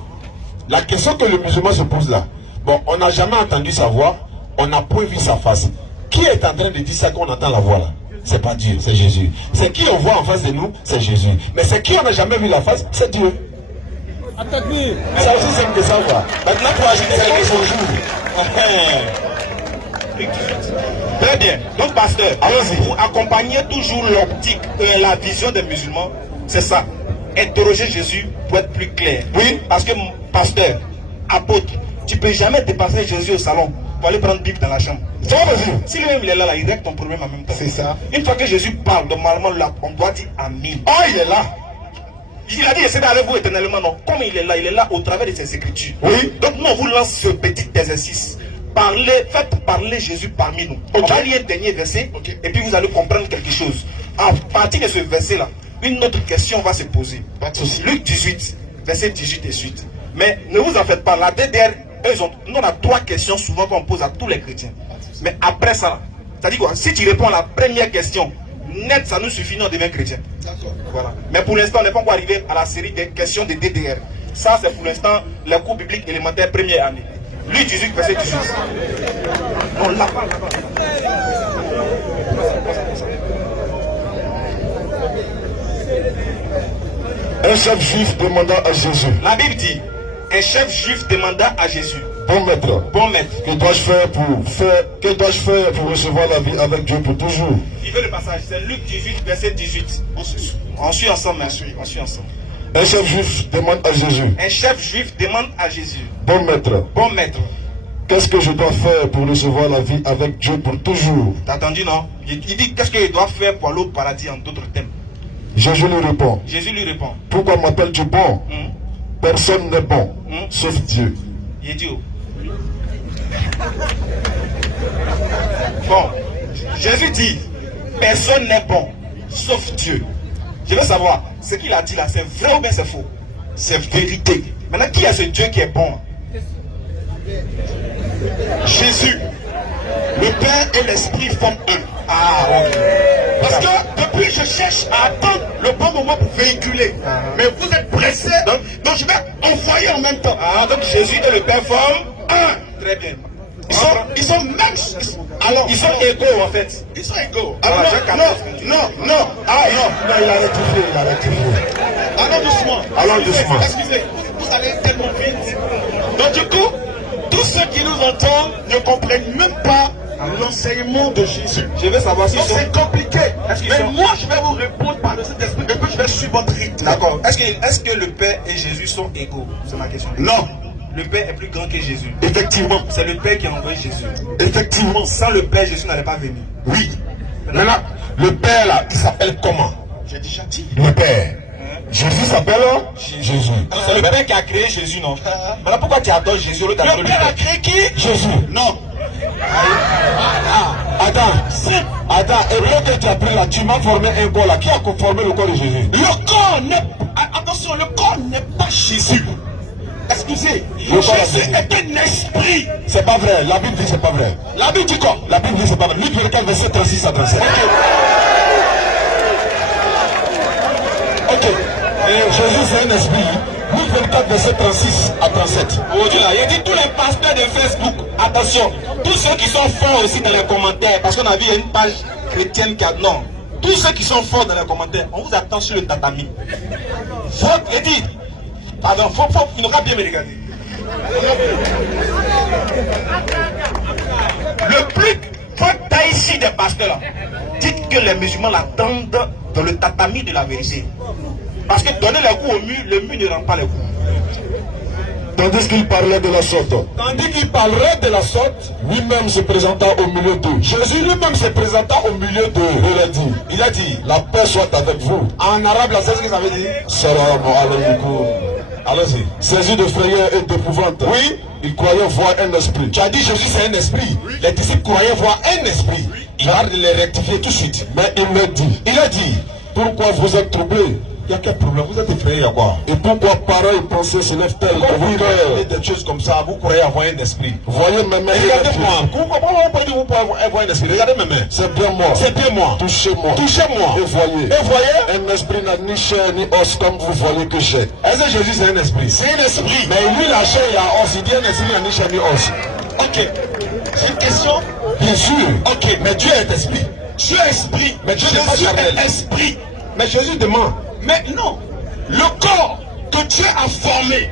la question que le musulman se pose là, bon, on n'a jamais entendu sa voix, on n'a point vu sa face. Qui est en train de dire ça qu'on entend la voix là? C'est pas Dieu, c'est Jésus. C'est qui on voit en face de nous? C'est Jésus. Mais c'est qui on n'a jamais vu la face? C'est Dieu. Ça aussi c'est que ça va. Maintenant pour ajouter quelque chose. Très bien. Donc, pasteur, pour accompagner toujours l'optique, la vision des musulmans, c'est ça. Interroger Jésus pour être plus clair. Oui, parce que, pasteur, apôtre, tu ne peux jamais dépasser Jésus au salon pour aller prendre Bible dans la chambre. Si lui-même il est là, il règle ton problème en même temps. C'est ça. Une fois que Jésus parle, normalement, là, on doit dire Amen. Oh, il est là. Il a dit, essayez avec vous éternellement. Non, comme il est là au travers de ses écritures. Oui. Donc, nous, on vous lance ce petit exercice. Parlez, faites parler Jésus parmi nous. On va lire un dernier verset, et puis vous allez comprendre quelque chose. À partir de ce verset-là, une autre question va se poser. Luc 18, verset 18 et suite. Mais ne vous en faites pas. La DDR, nous on a 3 questions souvent qu'on pose à tous les chrétiens. Mais après ça, c'est-à-dire quoi? Si tu réponds à la première question, net, ça nous suffit, nous on devient chrétien. Voilà. Mais pour l'instant, on n'est pas encore arrivé à la série des questions de DDR. Ça, c'est pour l'instant les cours bibliques élémentaires première année. Luc 18, verset 18. Non, là-bas. Un chef juif demanda à Jésus. La Bible dit, un chef juif demanda à Jésus. Bon maître. Bon maître. Que dois-je faire pour recevoir la vie avec Dieu pour toujours? Il veut le passage, c'est Luc 18, verset 18. On suit ensemble, on suit ensemble. Un chef juif demande à Jésus. Un chef juif demande à Jésus. Bon maître. Bon maître. Qu'est-ce que je dois faire pour recevoir la vie avec Dieu pour toujours? T'as entendu, non? Il dit qu'est-ce qu'il doit faire pour aller au paradis en d'autres thèmes. Jésus lui répond. Jésus lui répond. Pourquoi m'appelles-tu bon? Personne n'est bon, sauf Dieu. Il dit. Bon, Jésus dit, personne n'est bon, sauf Dieu. Je veux savoir, ce qu'il a dit là, c'est vrai ou bien c'est faux? C'est vérité. Maintenant, qui est ce Dieu qui est bon? Jésus. Le Père et l'Esprit forment un. Ah, ok. Parce que depuis, je cherche à attendre le bon moment pour véhiculer. Mais vous êtes pressés, donc je vais envoyer en même temps. Ah, donc Jésus et le Père forment un. Très bien. Ils sont même. Alors, ils sont égaux en fait. Ils sont égaux. Alors, non. Ah non, il a rectifié, Allons doucement. Allons doucement. Excusez, vous allez tellement vite. Donc du coup, tous ceux qui nous entendent ne comprennent même pas l'enseignement de Jésus. Je veux savoir si c'est compliqué. Mais moi, je vais vous répondre par le Saint-Esprit et puis je vais suivre votre rythme. D'accord. Est-ce que le Père et Jésus sont égaux? C'est ma question. Non. Le Père est plus grand que Jésus. Effectivement. C'est le Père qui a envoyé Jésus. Effectivement. Sans le Père, Jésus n'allait pas venir. Oui. Maintenant, le Père là, il s'appelle comment? J'ai déjà dit. Le Père. Jésus s'appelle Jésus. C'est le Père qui a créé Jésus, non? Maintenant, pourquoi tu adores Jésus? Le Père a créé qui? Jésus. Non. Attends, et bien que tu as pris là, tu m'as formé un corps là. Qui a formé le corps de Jésus? Le corps n'est attention, le corps n'est pas Jésus. Excusez, Jésus est un esprit. C'est pas vrai, la Bible dit c'est pas vrai. La Bible dit quoi? La Bible dit c'est pas vrai. Luc 24, verset 36 à 37. Ok. Et Jésus c'est un esprit. Luc 24, verset 36 à 37. Aujourd'hui là, il dit tous les pasteurs de Facebook, attention, tous ceux qui sont forts aussi dans les commentaires, parce qu'on a vu une page chrétienne qui a. Non. Tous ceux qui sont forts dans les commentaires, on vous attend sur le tatami. Faut dit. Pardon, il n'aura bien me regarder. Le plus fort ici des pasteurs là, dites que les musulmans l'attendent dans le tatami de la vérité. Parce que donner les coups au mur, le mur ne rend pas les coups. Tandis qu'il parlait de la sorte. Tandis qu'il parlerait de la sorte, lui-même se présenta au milieu d'eux. Jésus lui-même se présenta au milieu d'eux. Il a dit, la paix soit avec vous. En arabe, c'est ce qu'il avait dit. Salam alaikum. Allez-y. Saisi de frayeur et d'épouvante. Oui. Il croyait voir un esprit. Tu as dit Jésus c'est un esprit. Oui. Les disciples croyaient voir un esprit. Il a de les rectifier tout de suite. Mais il a dit, Pourquoi vous êtes troublés? Il y a quel problème? Vous êtes effrayés, il y a quoi? Et pourquoi pareilles pensées se lèvent-elles dans vos cœurs? Des choses comme ça, vous croyez avoir un esprit. Voyez mes mains. Regardez-moi. Comment vous pouvez dire que vous pouvez avoir un esprit? Regardez mes mains. C'est bien moi. C'est bien moi. Touchez-moi. Touchez-moi. Et voyez. Et voyez. Un esprit n'a ni chair ni os comme vous voyez que j'ai. Est-ce que Jésus c'est un esprit? C'est un esprit. Mais lui, la chair, il a os. Il dit un esprit n'a ni chair ni os. Ok. J'ai une question. Bien sûr. Ok. Mais Dieu est esprit. Dieu est esprit. Mais Dieu n'est pas Jésus charnel. est esprit. Mais Jésus demande. Mais non. Le corps que Dieu a formé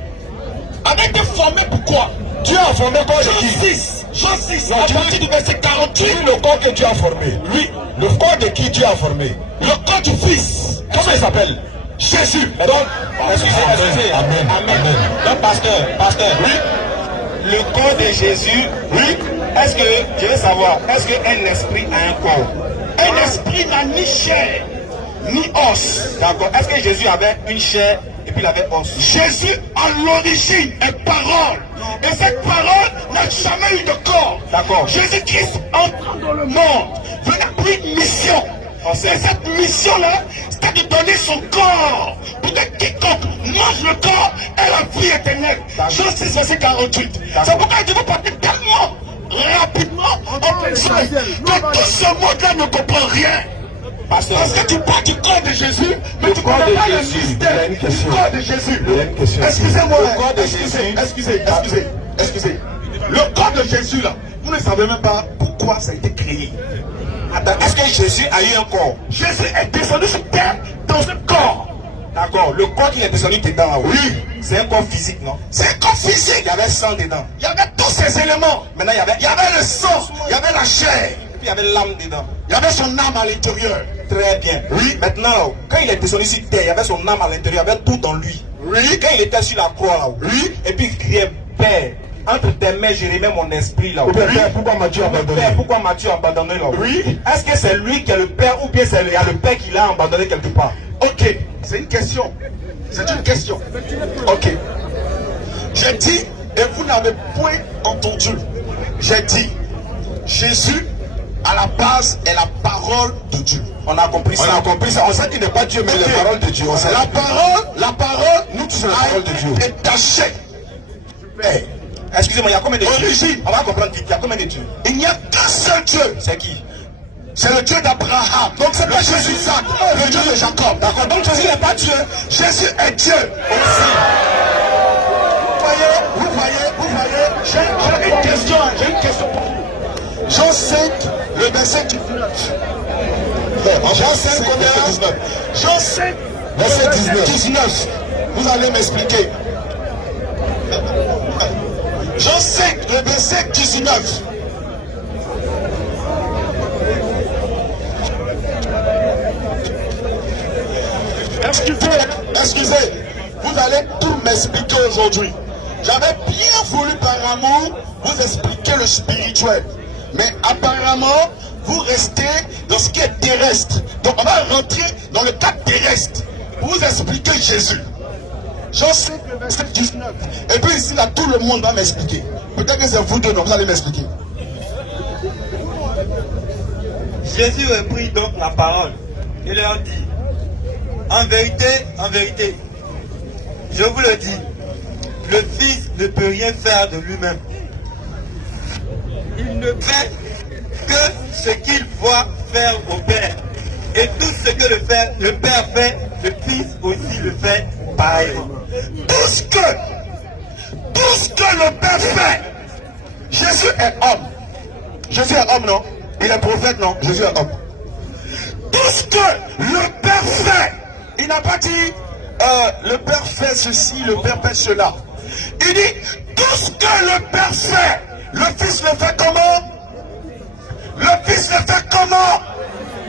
avait été formé pourquoi? Dieu a formé quoi? Jean 6, à partir du verset 48. Le corps que Dieu a formé. Oui. Le corps de qui Dieu a formé? Le corps du Fils. Comment il s'appelle? Jésus. Donc, excusez. Amen. Donc, pasteur. Oui. Le corps de Jésus, Oui. est-ce que, je veux savoir, est-ce qu'un esprit a un corps? Un esprit n'a ni chair ni os. D'accord. Est-ce que Jésus avait une chair et puis il avait os? Jésus, à l'origine, est parole. Et cette parole n'a jamais eu de corps. D'accord. Jésus-Christ entrant dans le monde, venait pour une mission. Et cette mission-là, c'était de donner son corps. Pour que quiconque mange le corps ait la vie éternelle. Jean 6, verset 48. C'est pourquoi je vous parler tellement rapidement en pensant que tout ce monde-là ne comprend rien. Parce que tu parles du corps de Jésus, mais tu ne connais pas le système du corps de Jésus. Excusez-moi, excusez. Le corps de Jésus là, vous ne savez même pas pourquoi ça a été créé. Attends, est-ce que Jésus a eu un corps? Jésus est descendu sur terre dans un corps. D'accord. Le corps qu'il est descendu dedans là, Oui. C'est un corps physique, non? C'est un corps physique. Il y avait sang dedans. Il y avait tous ces éléments. Maintenant, Il y avait le sang, il y avait la chair, et puis il y avait l'âme dedans. il y avait son âme à l'intérieur. Très bien. Oui. Maintenant, quand il est descendu sur terre, il y avait son âme à l'intérieur, il y avait tout dans lui. Oui. Quand il était sur la croix là, Oui. et puis il criait, Père, entre tes mains, je remets mon esprit là. Père, pourquoi m'as-tu abandonné? Père, pourquoi m'as-tu abandonné là? Oui. Est-ce que c'est lui qui est le Père ou bien il y a le Père qui l'a abandonné quelque part? Ok, c'est une question. C'est une question. Ok. J'ai dit, et vous n'avez point entendu. J'ai dit, Jésus, à la base, est la parole de Dieu. On a compris ça. On a compris ça. On sait qu'il n'est pas Dieu, mais Ok. les paroles de Dieu. On sait. La parole, Nous tous, c'est la parole de Dieu. est tachée. Mais, Excusez-moi, il y a combien de dieux? Origine. On va comprendre vite. Il y a combien de dieux? il n'y a qu'un seul Dieu. C'est qui? C'est le Dieu d'Abraham. Donc c'est pas Jésus d'Isaac, le Dieu de Jacob. D'accord. Donc Jésus n'est pas Dieu. Jésus est Dieu aussi. Vous voyez. J'ai une question pour vous. Jean 5, le verset 19. Jean 5, combien? Jean 5, verset 19. Vous allez m'expliquer. Jean 5, le verset 19. Excusez, vous allez tout m'expliquer aujourd'hui. J'avais bien voulu par amour vous expliquer le spirituel. Mais apparemment, vous restez dans ce qui est terrestre. Donc on va rentrer dans le cadre terrestre pour vous expliquer Jésus. Jean 5, verset 19. Et puis ici, là, tout le monde va m'expliquer. Peut-être que c'est vous deux, donc vous allez m'expliquer. Jésus reprit donc la parole et leur dit, en vérité, je vous le dis, le Fils ne peut rien faire de lui-même. Il ne fait que ce qu'il voit faire au Père. Et tout ce que le Père fait, le Fils aussi le fait pareillement. Tout ce que le Père fait, Jésus est homme. Jésus est homme, non? Il est prophète, non? Jésus est homme. Tout ce que le Père fait, il n'a pas dit le Père fait ceci, le Père fait cela. Il dit tout ce que le Père fait, le Fils le fait comment? Le Fils le fait comment?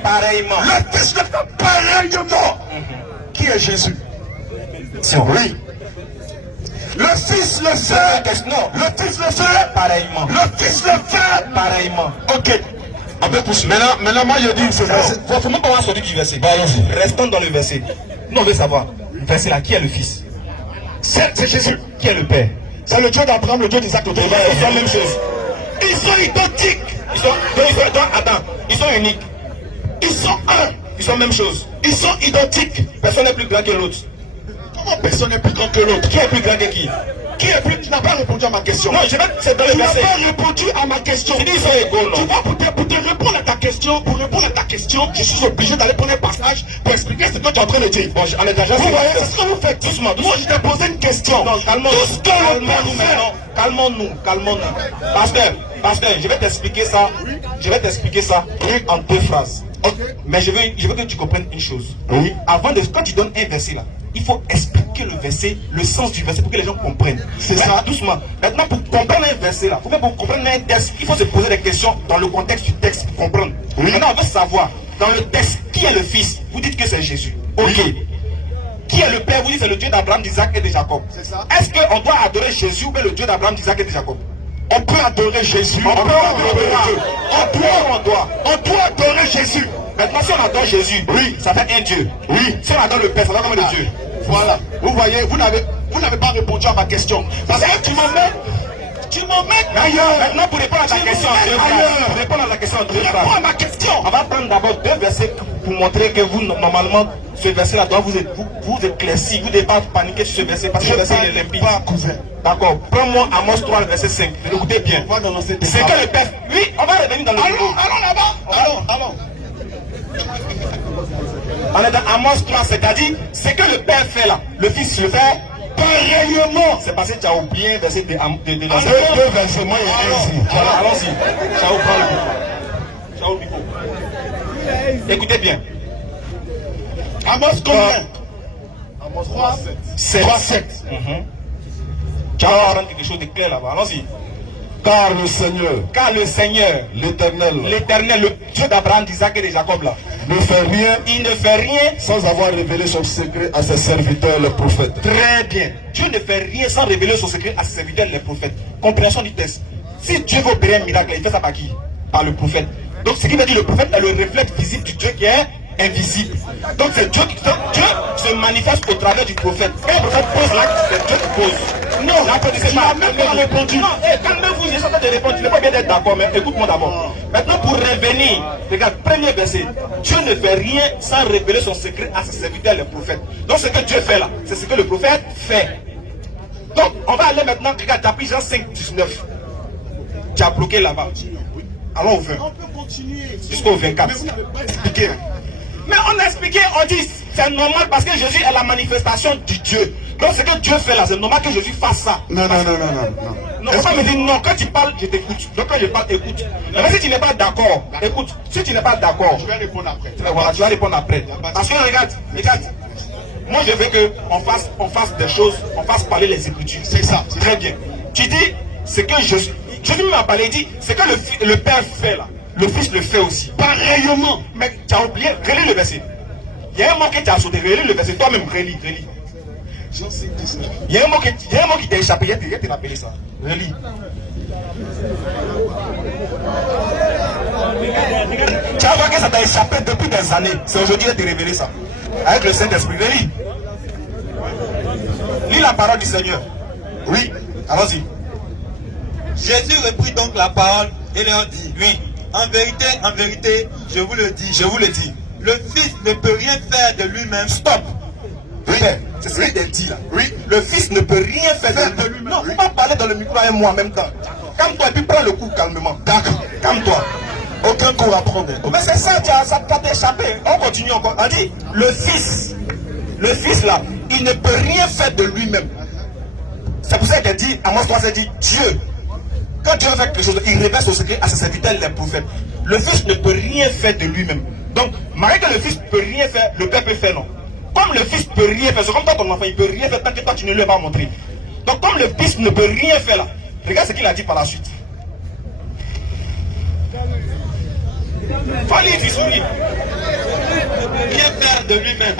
Pareillement. Le Fils le fait pareillement. Qui est Jésus? Oui. Le Fils le fait. Non. Le Fils le fait Pareillement. Le Fils le fait Pareillement. Ok. Un peu plus. Maintenant, moi, je dis, c'est verset. Faut même pas sortir du verset. Allons-y. Restons dans le verset. Nous, on veut savoir, le verset là, qui est le Fils? C'est Jésus. Qui est le Père? C'est le Dieu d'Abraham, le Dieu d'Isaac, le Dieu Ils sont la même chose. Ils sont identiques. Ils sont uniques. Ils sont un. Ils sont la même chose. Ils sont identiques. Personne n'est plus grand que l'autre. Comment personne n'est plus grand que l'autre? Qui est plus grand que qui? Qui est plus... Tu n'as pas répondu à ma question. Non, je vais... C'est dans le Tu n'as verset. pas répondu à ma question. Tu dis ils sont égaux, non? Tu vois, pour te répondre à ta question, je suis obligé d'aller prendre un passage pour expliquer ce que tu es en train de dire. Bon, on est déjà... Vous voyez, c'est ce que vous faites. Doucement, Moi, je t'ai posé une question. Non, calmons-nous. Pasteur, je vais t'expliquer ça. En 2 phrases. Okay. Mais je veux que tu comprennes une chose. Oui. Quand tu donnes un verset là, il faut expliquer le verset, le sens du verset pour que les gens comprennent. C'est ça. Doucement. Maintenant, pour comprendre un verset là, pour comprendre un texte, il faut se poser des questions dans le contexte du texte pour comprendre. Oui. Maintenant, on veut savoir, dans le texte, qui est le Fils? Vous dites que c'est Jésus. Ok. Oui. Qui est le Père? Vous dites que c'est le Dieu d'Abraham, d'Isaac et de Jacob. C'est ça. Est-ce qu'on doit adorer Jésus ou bien le Dieu d'Abraham, d'Isaac et de Jacob? On peut adorer Jésus. On doit adorer Jésus. Maintenant, si on adore Jésus, oui, ça fait un Dieu. Oui. Si on adore le Père, ça fait combien de Dieu? Voilà. Vous voyez, vous n'avez pas répondu à ma question. Parce que tu m'emmènes ailleurs. Maintenant, pour répondre à ta question en 2 phrases. Réponds à ma question. On va prendre d'abord 2 versets pour montrer que vous, normalement, ce verset-là doit vous éclaircir. Vous ne devez pas paniquer sur ce verset parce que ce verset est limpide. D'accord. Prends-moi Amos 3, verset 5. Écoutez bien. C'est que le Père. Oui, on va revenir dans le Allons là-bas. Allons. On est dans Amos 3, c'est-à-dire, c'est que le Père fait là, le Fils le fait pareillement. C'est parce que tu as oublié un verset de la deux versets, moi voilà, allons-y. Ciao, prends le micro. Écoutez bien. Amos combien? Amos 3, 7. 3, 7. Tu vas apprendre quelque chose de clair là-bas. Allons-y. Car le Seigneur, l'Éternel, le Dieu d'Abraham, d'Isaac et de Jacob là, ne fait rien, il ne fait rien sans avoir révélé son secret à ses serviteurs, les prophètes. Très bien. Dieu ne fait rien sans révéler son secret à ses serviteurs, les prophètes. Compréhension du texte. Si Dieu veut opérer un miracle, il fait ça par qui? Par le prophète. Donc ce qui veut dire le prophète est le reflet visible du Dieu qui est invisible. Donc c'est Dieu se manifeste au travers du prophète. Quand le prophète pose l'acte, c'est Dieu qui pose. Non, tu n'as même pas répondu. Non, calmez-vous, j'ai tenté de répondre. Tu n'es pas bien d'être d'accord, mais écoute-moi d'abord. Maintenant, pour revenir, regarde, premier verset. Dieu ne fait rien sans révéler son secret à ses serviteurs, les prophètes. Donc ce que Dieu fait là, c'est ce que le prophète fait. Donc, on va aller maintenant, regarde, t'as pris Jean 5, 19. Tu as bloqué là-bas. Allons au 20. On peut continuer. Jusqu'au 24. Mais vous n'avez pas expliqué. Mais on a expliqué, on dit, c'est normal parce que Jésus est la manifestation du Dieu. Donc ce que Dieu fait là, c'est normal que Jésus fasse ça. Non. Non, faut pas me dire non, quand tu parles, je t'écoute. Donc quand je parle, écoute. Mais si tu n'es pas d'accord, écoute. Si tu n'es pas d'accord, Je vais répondre après. voilà, tu vas répondre après. Parce que regarde. Moi je veux qu'on fasse des choses, on fasse parler les Écritures. C'est ça. Très bien. Tu dis, c'est que Jésus m'a parlé, il dit, c'est que le Père fait là. Le Fils le fait aussi. Pareillement. Mais tu as oublié, relis le verset. Il y a un mot que tu as sauté, relis le verset. Toi-même, relis. Jean 5, 19. Il y a un mot qui t'a échappé, il y a te rappelé ça. Relis. Tu vas voir que ça t'a échappé depuis des années. C'est aujourd'hui que tu as révélé ça. Avec le Saint-Esprit. Relis. Lis la parole du Seigneur. Oui, allons-y. Jésus reprit donc la parole et leur dit, Oui. en vérité, je vous le dis, le Fils ne peut rien faire de lui-même. Stop. Oui, c'est ce qu'il t'a dit là. Oui, le Fils ne peut rien faire de lui-même. Non, il ne faut pas parler dans le micro avec moi en même temps. Calme-toi et puis prends le coup calmement. D'accord, calme-toi. Aucun coup à prendre. Mais c'est ça, ça t'a échappé. On continue encore. On dit, le Fils là, il ne peut rien faire de lui-même. C'est pour ça qu'il dit, Amos 3, c'est dit, Dieu. Quand Dieu fait quelque chose, il révèle son secret à ses serviteurs, les prophètes. Le Fils ne peut rien faire de lui-même. Donc, malgré que le Fils ne peut rien faire, le Père peut faire, non. Comme le Fils ne peut rien faire, c'est comme toi, ton enfant, il ne peut rien faire tant que toi, tu ne lui as pas montré. Donc, comme le Fils ne peut rien faire là, regarde ce qu'il a dit par la suite. Faut lire, tu souris. Rien faire de lui-même.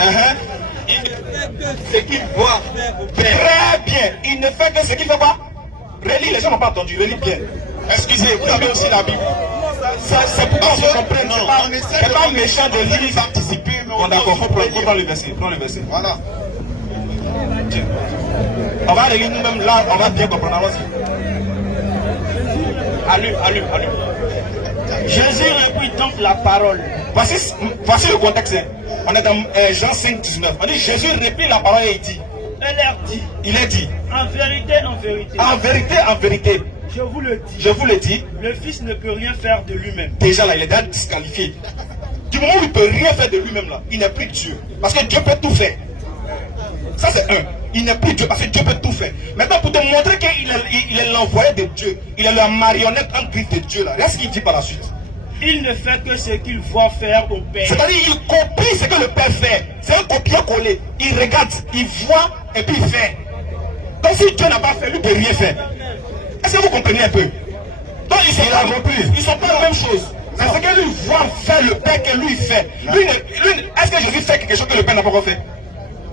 Il ne fait que ce qu'il voit faire au Père. Très bien. Il ne fait que ce qu'il fait quoi? Relis, les gens n'ont pas entendu, relis bien. Excusez, vous avez aussi la Bible. C'est pour qu'on se comprenne. C'est pas méchant de lire. Participer, mais Bon, d'accord, prends le verset. Prends le verset. Voilà. On va relire nous-mêmes là, on va bien comprendre. Allons-y. Allume. Jésus reprit donc la parole. Voici le contexte. On est dans Jean 5, 19. On dit Jésus réplit la parole et il dit. Elle leur dit. Il est dit. En vérité, en vérité. En vérité, en vérité. Je vous le dis. Je vous le dis. Le Fils ne peut rien faire de lui-même. Déjà là, il est déjà disqualifié. Du moment où il ne peut rien faire de lui-même là, il n'est plus Dieu. Parce que Dieu peut tout faire. Ça c'est un. Il n'est plus Dieu parce que Dieu peut tout faire. Maintenant pour te montrer qu'il est l'envoyé de Dieu, il est la marionnette en Christ de Dieu là. Regarde ce qu'il dit par la suite. Il ne fait que ce qu'il voit faire au Père. C'est-à-dire il copie ce que le Père fait. C'est un copier-coller. Il regarde, il voit et puis il fait. Comme si Dieu n'a pas fait, lui ne peut rien faire. Est-ce que vous comprenez un peu? Donc ils ne sont pas la même chose. C'est ce que lui voit faire le Père que lui fait. Est-ce que Jésus fait quelque chose que le Père n'a pas encore fait?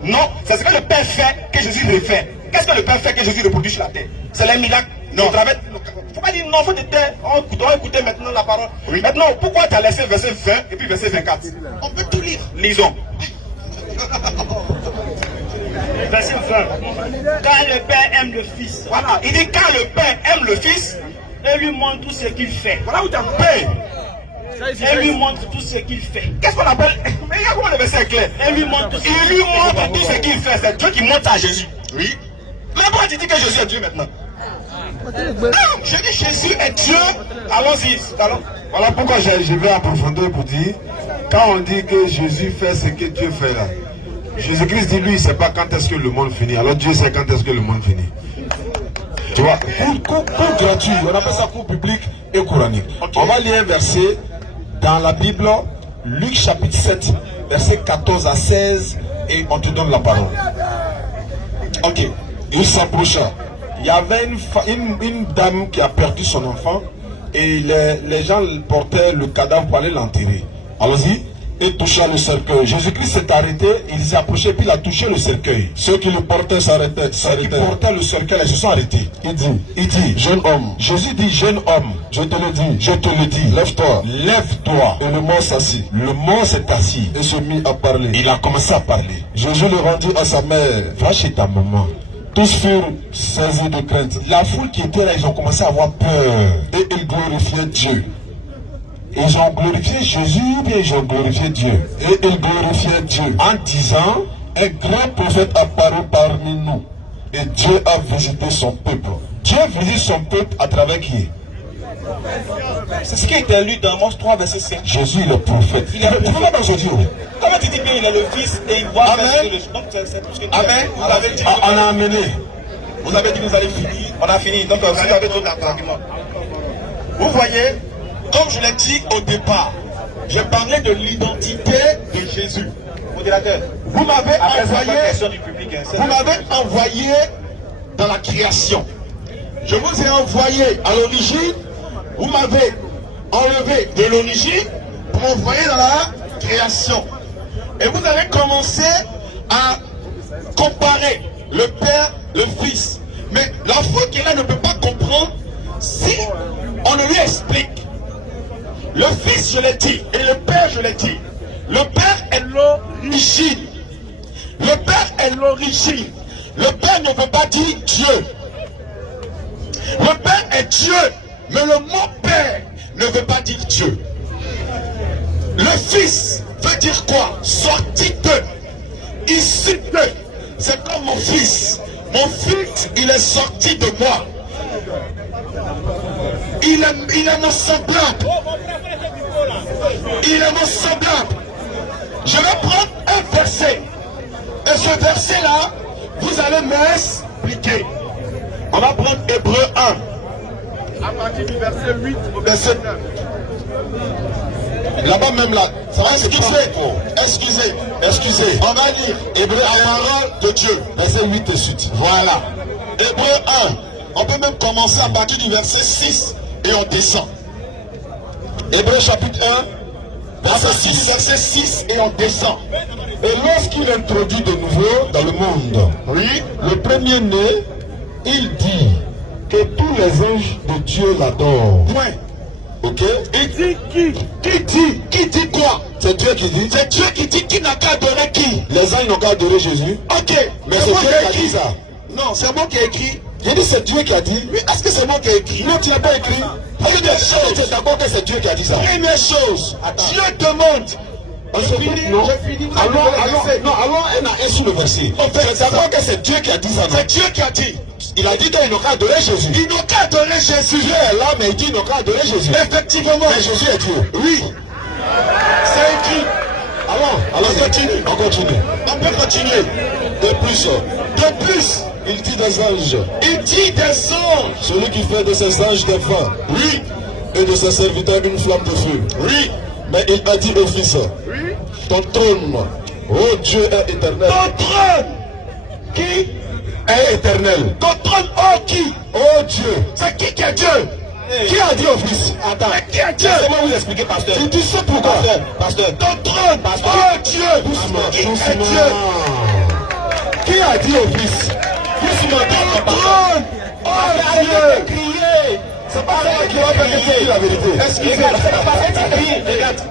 Non, c'est ce que le Père fait que Jésus refait. Qu'est-ce que le Père fait que Jésus reproduit sur la terre? C'est les miracles. Non, il ne faut pas dire non, il faut te taire. On doit écouter maintenant la parole. Oui. Maintenant, pourquoi tu as laissé verset 20 et puis verset 24? On peut tout lire. Lisons. Verset 20. Car le Père aime le Fils. Voilà, il dit car le Père aime le Fils et lui montre tout ce qu'il fait. Voilà où tu as peur. Et lui montre tout ce qu'il fait. Qu'est-ce qu'on appelle? Mais regarde comment le verset est clair. Et lui montre tout ce qu'il fait. Il lui montre tout ce qu'il fait. C'est Dieu qui montre à Jésus. Oui. Mais pourquoi tu dis que Jésus est Dieu maintenant? Non, je dis Jésus est Dieu. Allons-y. Allons. Voilà pourquoi je vais en profondeur pour dire, quand on dit que Jésus fait ce que Dieu fait là, Jésus-Christ dit lui, il ne sait pas quand est-ce que le monde finit. Alors Dieu sait quand est-ce que le monde finit. Tu vois, cours gratuit, on appelle ça cours public et coranique. Okay. On va lire un verset dans la Bible, Luc chapitre 7, verset 14 à 16, et on te donne la parole. Ok, il s'approcha. Il y avait une dame qui a perdu son enfant, et les gens portaient le cadavre pour aller l'enterrer. Allons-y. Et toucha le cercueil. Jésus-Christ s'est arrêté, il s'est approché, puis il a touché le cercueil. Ceux qui le portaient s'arrêtaient. Ceux qui portaient le cercueil, ils se sont arrêtés. Il dit, jeune homme. Jésus dit, jeune homme, je te le dis, lève-toi. Lève-toi. Et le mort s'assit. Le mort s'est assis et se mit à parler. Il a commencé à parler. Jésus le rendit à sa mère, va chez ta maman. Tous furent saisis de crainte. La foule qui était là, ils ont commencé à avoir peur. Et ils glorifiaient Dieu. Ils ont glorifié Jésus, et ils ont glorifié Dieu. Et ils glorifiaient Dieu en disant, un grand prophète apparu parmi nous. Et Dieu a visité son peuple. Dieu visite son peuple à travers qui? C'est ce qui a été lu dans Amos 3, verset 5. Jésus est le prophète. Il est le prophète dans Jésus. Comment tu dis qu'il est le fils et il voit faire ce que le... Donc c'est tout ce que tu Amen. Vous avez dit, on a amené. Vous avez dit que vous allez finir. On a fini. Donc vous avez d'autres arguments. Vous voyez, comme je l'ai dit au départ, j'ai parlé de l'identité de Jésus. Modérateur, vous m'avez envoyé dans la création. Je vous ai envoyé à l'origine, vous m'avez enlevé de l'origine pour m'envoyer dans la création. Et vous allez commencer à comparer le Père, le Fils. Mais l'enfant qui est là ne peut pas comprendre si on ne lui explique. Le Fils, je l'ai dit, et le Père, je l'ai dit. Le Père est l'origine. Le Père est l'origine. Le Père ne veut pas dire Dieu. Le Père est Dieu, mais le mot Père ne veut pas dire Dieu. Le Fils veut dire quoi? Sorti de, issu de. C'est comme mon fils. Mon fils, il est sorti de moi. Il est mon semblable. Il est mon semblable. Je vais prendre un verset. Et ce verset-là, vous allez m'expliquer. On va prendre Hébreu 1. À partir du verset 8 au verset 9. Là-bas même là. Ça va excusez. On va lire Hébreu, la parole de Dieu. Verset 8 et suite. Voilà. Hébreu 1. On peut même commencer à partir du verset 6 et on descend. Hébreu chapitre 1, verset 6 et on descend. Et lorsqu'il introduit de nouveau dans le monde, Oui. le premier-né, il dit que tous les anges de Dieu l'adorent. Point. Ok? Il dit qui? Qui dit quoi? C'est Dieu qui dit. C'est Dieu qui dit qui n'a qu'à adorer qui? Les anges n'ont qu'à adorer Jésus. Ok. Mais c'est Dieu qui a dit ça. Non, c'est moi qui ai écrit. J'ai dit c'est Dieu qui a dit. Oui, est-ce que c'est moi qui ai écrit? Non, tu n'as pas écrit. Première chose. C'est d'abord que c'est Dieu qui a dit ça. Première chose. Attends. Dieu demande J'ai fini. Alors, elle a un sous le verset. C'est d'abord que c'est Dieu qui a dit ça. C'est Dieu qui a dit. Il a dit qu'ils n'ont qu'à adorer Jésus. Ils n'ont qu'à adorer Jésus. Dieu est là, mais il dit qu'ils n'ont qu'à adorer Jésus. Effectivement. Mais Jésus est Dieu. Oui. C'est Dieu. Alors on continue. On peut continuer. De plus, il dit des anges. Il dit des anges. Celui qui fait de ses anges des vents. Oui. Et de ses serviteurs une flamme de feu. Oui. Mais il a dit au Fils. Oui. Ton trône, oh Dieu, est éternel. Ton trône qui est éternel. Ton trône, oh qui? Oh Dieu. C'est qui est Dieu? Qui a dit au Fils? Attends. Qui est Dieu? Comment vous expliquer, pasteur? Tu sais pourquoi? Pasteur. Ton trône. Pasteur. Oh Dieu. Doucement. Qui est Dieu? Qui a dit au Fils? Doucement. Ton trône. Oh Dieu. C'est pas ça qui va faire la vérité. Excusez-moi.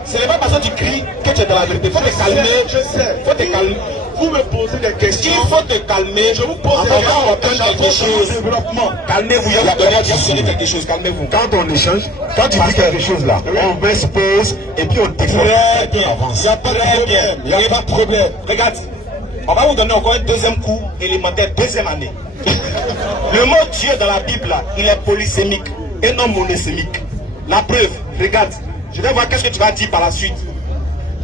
Ce n'est pas parce que tu cries que tu es dans la vérité. Il faut te calmer. Je sais. Il faut te calmer. Vous me posez des questions. Il faut te calmer. Je vous pose des questions. On va quelque chose. Calmez-vous. Il y a quelque chose. Calmez-vous. Quand on échange, quand tu dis quelque chose là, on met se pose et puis on t'explique. Très bien. Il n'y a pas de problème. Il n'y a pas de problème. Regarde. On va vous donner encore un deuxième coup élémentaire, deuxième année. Le mot Dieu dans la Bible là, il est polysémique et non monosémique. La preuve, regarde. Je vais voir qu'est-ce que tu vas dire par la suite.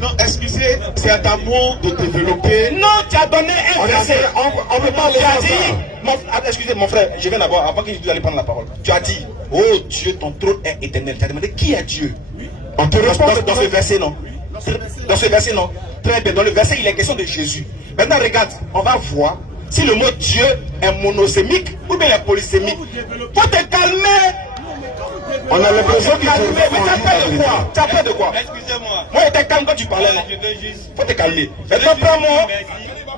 Non, excusez, c'est à ta mot de développer. Non, tu as donné un verset. On ne peut pas le dire. Excusez mon frère, je viens d'abord, avant que vous allez prendre la parole. Tu as dit, oh Dieu, ton trône est éternel. Tu as demandé qui est Dieu. On te répond dans ce verset, non? Dans ce verset, non? Très bien, dans le verset, il est question de Jésus. Maintenant, regarde, on va voir si le mot Dieu est monosémique ou bien il est polysémique. Faut te calmer. On a l'impression qu'il faut... Mais tu as peur de quoi? Tu as peur de quoi? Excusez-moi. Moi, j'étais calme quand tu parlais. Faut te calmer. Maintenant, prends-moi.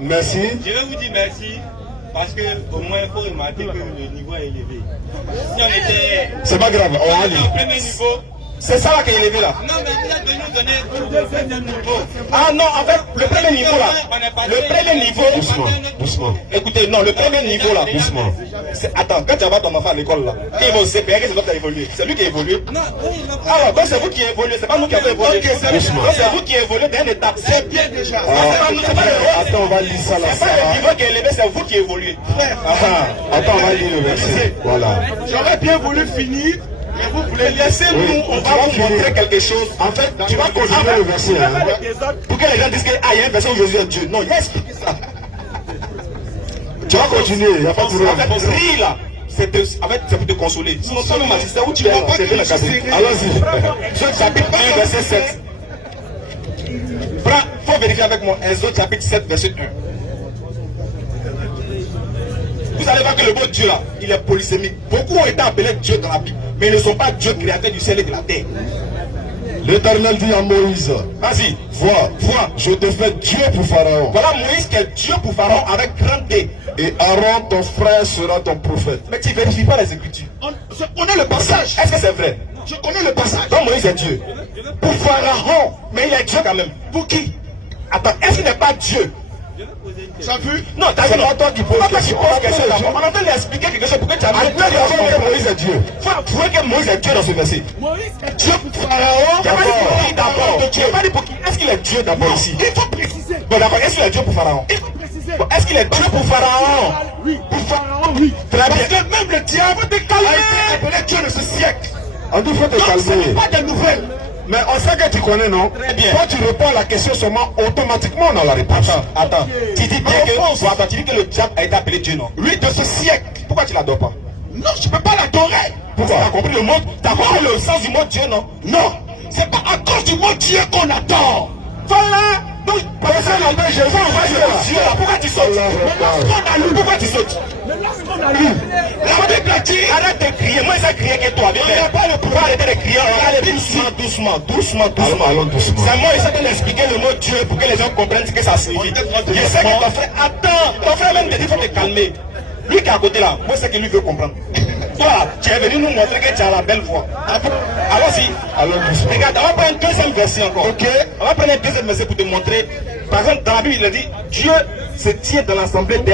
Merci. Je vais vous dire merci. Parce que au moins, il faut remarquer que le niveau est élevé. Si on était... C'est pas grave, on va aller. Au premier niveau... C'est ça là qui est élevé là. Non, mais vous êtes venu nous donner le deuxième niveau. Ah non, en fait, le premier niveau là. Le premier niveau. Doucement, doucement. Écoutez, non, le premier niveau là. Doucement. Attends, quand tu vas ton enfant à l'école là, il va au CPR, c'est toi qui as évolué. C'est lui qui a évolué. Alors, donc c'est vous qui évoluez, c'est pas nous qui avons évolué. Donc c'est vous qui évoluez dans une étape. C'est bien déjà. Attends, on va lire ça là. C'est pas le niveau qui est élevé, c'est vous qui évoluez. Attends, on va lire le verset. Voilà. J'aurais bien voulu finir. Mais vous voulez laisser nous, on va vous montrer quelque chose. En fait, tu vas continuer le verset. Pour que les gens disent qu'il y a un verset où Jésus est Dieu. Non, il a expliqué ça. Tu vas continuer, il n'y a pas de problème. En fait, ris là. C'est pour te consoler. Sinon, toi, le magistère où tu es, c'est de la catholique. Allons-y. Exode chapitre 1, verset 7. Il faut vérifier avec moi. Exode chapitre 7, verset 1. Vous allez voir que le mot Dieu là, il est polysémique. Beaucoup ont été appelés Dieu dans la Bible, mais ils ne sont pas Dieu créateur du ciel et de la terre. L'Éternel dit à Moïse, vas-y, vois, je te fais Dieu pour Pharaon. Voilà Moïse qui est Dieu pour Pharaon avec grand D. Et Aaron, ton frère, sera ton prophète. Mais tu ne vérifies pas les Écritures. Je connais le passage. Est-ce que c'est vrai? Je connais le passage. Donc Moïse est Dieu. Pour Pharaon, mais il est Dieu quand même. Pour qui? Attends, est-ce qu'il n'est pas Dieu? Tu as vu? Non, c'est pas toi qui poses question. On a besoin d'expliquer quelque chose pour que tu aies que Moïse est Dieu. Il faut prouver que Moïse est Dieu dans ce verset. Moïse est Dieu pour Pharaon. Tu n'as pas dit pour qui d'abord? Tu n'as pas dit pour qui? Est-ce qu'il est Dieu d'abord ici? Il faut préciser. Bon d'accord, est-ce qu'il est Dieu pour Pharaon? Il faut préciser. Est-ce qu'il est Dieu pour Pharaon? Oui. Pour Pharaon, oui. Très bien. Parce que même le diable a été appelé Dieu de ce siècle. On dit qu'il faut te calmer. Ce n'est pas des nouvelles. Mais on sait que tu connais, non? Très bien. Quand tu réponds à la question seulement, automatiquement on a la réponse. Attends. Tu dis que le diable a été appelé Dieu, non? Oui, de ce siècle. Pourquoi tu ne l'adores pas? Non, je ne peux pas l'adorer. Pourquoi? Tu as compris le mot? Tu as compris le sens du mot Dieu, non? Non. C'est pas à cause du mot Dieu qu'on adore. Voilà. Donc, personne n'a dit Jésus, on va dire Dieu là. Pourquoi tu sautes? Pourquoi tu sautes? La Bible a dit, arrête de crier. Moi, j'ai crié que toi. Il n'y a pas le pouvoir d'arrêter de crier. On va aller doucement. Allons doucement. C'est moi, j'essaie de l'expliquer le mot Dieu pour que les gens comprennent ce que ça signifie. Je sais que ton frère, attends, ton frère même te dit, il faut te calmer. Lui qui est à côté là, moi, c'est que lui veut comprendre. Toi, tu es venu nous montrer que tu as la belle voix. Allons-y. Regarde, on va prendre un deuxième verset encore. Ok. On va prendre un deuxième verset pour te montrer. Par exemple, dans la Bible, il a dit, Dieu se tient dans l'assemblée des...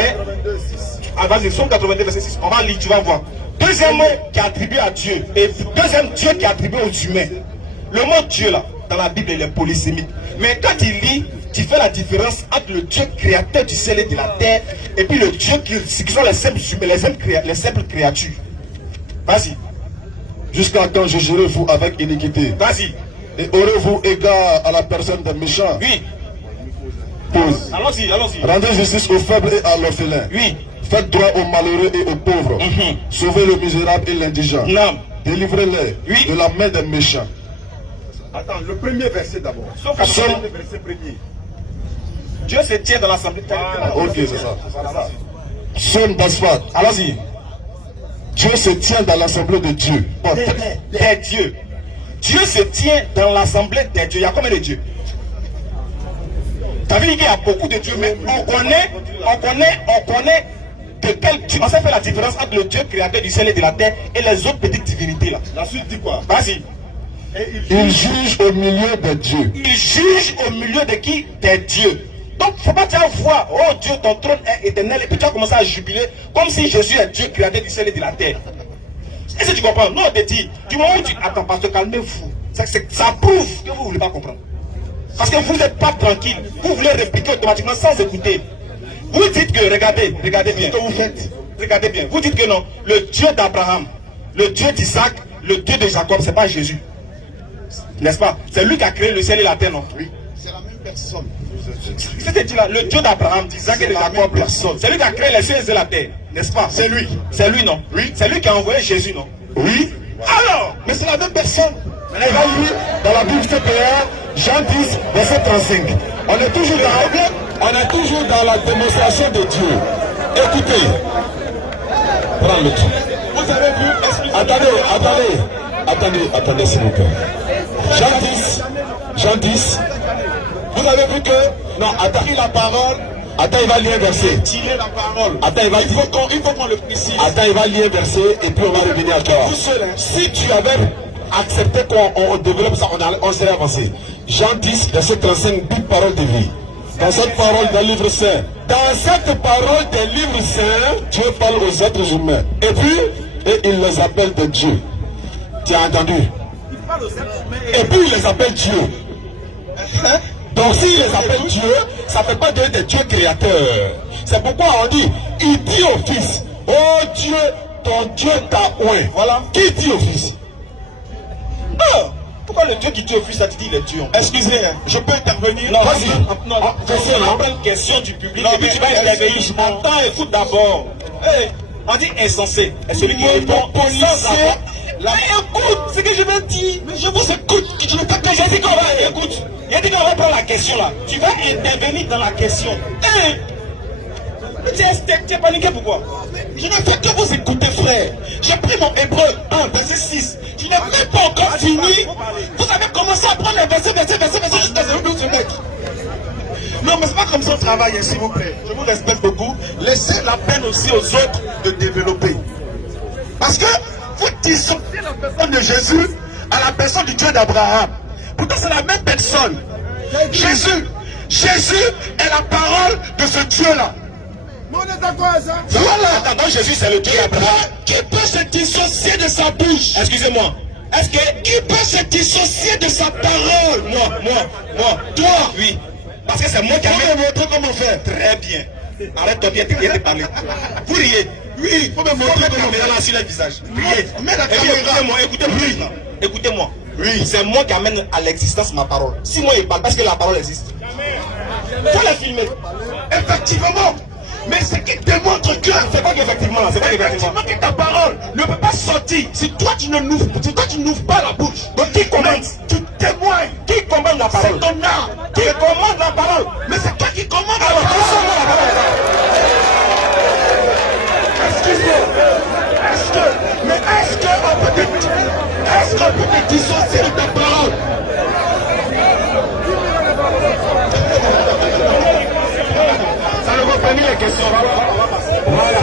Ah, vas-y, Somme 82, verset 6. On va lire, tu vas voir. Deuxième mot qui est attribué à Dieu. Et deuxième Dieu qui est attribué aux humains. Le mot Dieu là, dans la Bible, il est polysémique. Mais quand il lit, tu fais la différence entre le Dieu créateur du ciel et de la terre et puis le Dieu qui sont les simples humains, les simples créatures. Vas-y. Jusqu'à quand jugerez-vous avec iniquité? Vas-y. Et aurez-vous égard à la personne des méchants? Oui. Pause. Allons-y, allons-y. Rendez justice aux faibles et à l'orphelin. Oui. Faites droit aux malheureux et aux pauvres. Sauvez le misérable et l'indigent. Non. Délivrez-les de la main des méchants. Attends, le premier verset d'abord. Sauf Psaume. le verset premier. Dieu se tient dans l'assemblée. Ok, c'est ça. Psaume d'Asphalt. Allons-y. Dieu se tient dans l'assemblée de Dieu. Des dieux. Dieu se tient dans l'assemblée des dieux. Il y a combien de dieux? T'as vu qu'il y a beaucoup de dieux, mais on connaît de quel Dieu. On sait faire la différence entre le Dieu créateur du ciel et de la terre et les autres petites divinités là. La suite dit quoi? Vas-y. Il juge au milieu des dieux. Il juge au milieu de qui? Des dieux. Donc, il ne faut pas dire voir, oh Dieu, ton trône est éternel, et puis tu vas commencer à jubiler comme si Jésus est Dieu créateur du ciel et de la terre. Est-ce que tu comprends? Non, on te dit, du moment où tu attends, parce que calmez-vous. Ça prouve que vous ne voulez pas comprendre. Parce que vous n'êtes pas tranquille. Vous voulez répliquer automatiquement sans écouter. Vous dites que, regardez bien. Ce que vous faites. Regardez bien. Vous dites que non, le Dieu d'Abraham, le Dieu d'Isaac, le Dieu de Jacob, ce n'est pas Jésus. N'est-ce pas? C'est lui qui a créé le ciel et la terre, non? Oui. C'est la même personne. C'est là, le Dieu d'Abraham, d'Isaac et de Jacob, c'est lui qui a créé les cieux et la terre, n'est-ce pas? C'est lui. C'est lui, non? Oui. C'est lui qui a envoyé Jésus, non? Oui. Alors, mais c'est la même personne. On va lire dans la Bible CPR, Jean 10, verset 35. On est toujours dans la démonstration de Dieu. Écoutez. Prends le truc. Vous avez vu? Attendez, s'il vous plaît. Jean 10. Vous avez vu que... Non, attends, la parole. Attends, il va lire un verset. Tirer la parole. Attends, il faut qu'on le précise. Attends, il va lire un verset et puis on va revenir à toi. Si tu avais accepté qu'on développe ça, on serait avancé. Jean 10, verset 35, Bible, parole de vie. Dans cette parole des livres saints. Dans cette parole des livres saints, Dieu parle aux êtres humains. Et puis, il les appelle de Dieu. Tu as entendu? Et puis, il les appelle Dieu. Donc s'il les appelle Dieu, ça ne fait pas des dieux créateurs. C'est pourquoi on dit, il dit au Fils, oh Dieu, ton Dieu t'a oint. Voilà. Qui dit au Fils? Non. Pourquoi le Dieu qui dit au Fils a dit il est Dieu? Excusez, je peux intervenir? Non, vas-y. On prend une question du public. Non, mais tu vas intervenir. Attends, écoute d'abord. On dit insensé. Et celui qui répond sans avoir... Écoute ce que je vais dire. Mais je vous écoute. Je ne veux pas que j'ai dit qu'on va écoute. Il a dit qu'on va prendre la question là. Tu vas intervenir dans la question. Tu es paniqué pourquoi? Je ne fais que vous écouter, frère. J'ai pris mon Hébreu 1, verset 6. Je n'ai même pas encore fini. Vous avez commencé à prendre les versets jusqu'à ce que vous vous mettre. Non, mais c'est pas comme ça on travaille, s'il vous plaît. Je vous respecte beaucoup. Laissez la peine aussi aux autres de développer. Parce que vous dissociez la personne de Jésus à la personne du Dieu d'Abraham. Pourtant, c'est la même personne. Jésus est la parole de ce Dieu-là. Mais on est d'accord avec ça? Voilà. Attends, Jésus, c'est le Dieu d'Abraham. Qui peut se dissocier de sa bouche? Excusez-moi. Qui peut se dissocier de sa parole? Moi. Toi? Oui. Parce que c'est moi qui ai montré comment faire. Très bien. Arrête-toi bien de parler. Vous riez. Oui, il faut me montrer comment faire sur le visage. Riez. Écoutez-moi. Écoutez-moi. Oui. C'est moi qui amène à l'existence ma parole. Si moi il parle, parce que la parole existe. Il faut la filmer. Effectivement. Mais ce qui démontre que c'est pas qu'effectivement, c'est pas effectivement que ta parole ne peut pas sortir si toi tu n'ouvres pas la bouche. Donc qui commande? Tu témoignes. Qui commande la parole? C'est ton âme. Qui commande la parole? Mais c'est toi qui commande la parole. Excuse-moi. Est-ce qu'on peut te dissocier de ta parole? Ça ne va pas mis les questions. Voilà.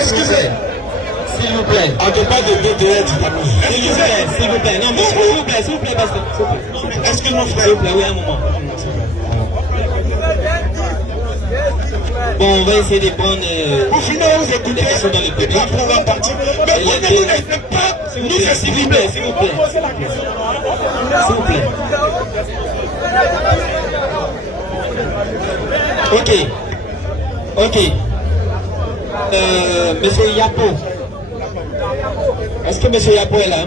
Excusez. S'il vous plaît. On ne pas de DDR du famille. S'il vous plaît. Non, mais s'il vous plaît, parce que. Excuse-moi, frère. S'il vous plaît, oui, un moment. Bon, on va essayer de prendre Vous finissez, vous écoutez, les questions dans le public. après on va partir. Mais vous ne connaissez pas, nous c'est S'il vous plaît, s'il vous plaît. S'il vous plaît. Ok. Ok. Monsieur Yapo. Est-ce que Monsieur Yapo est là?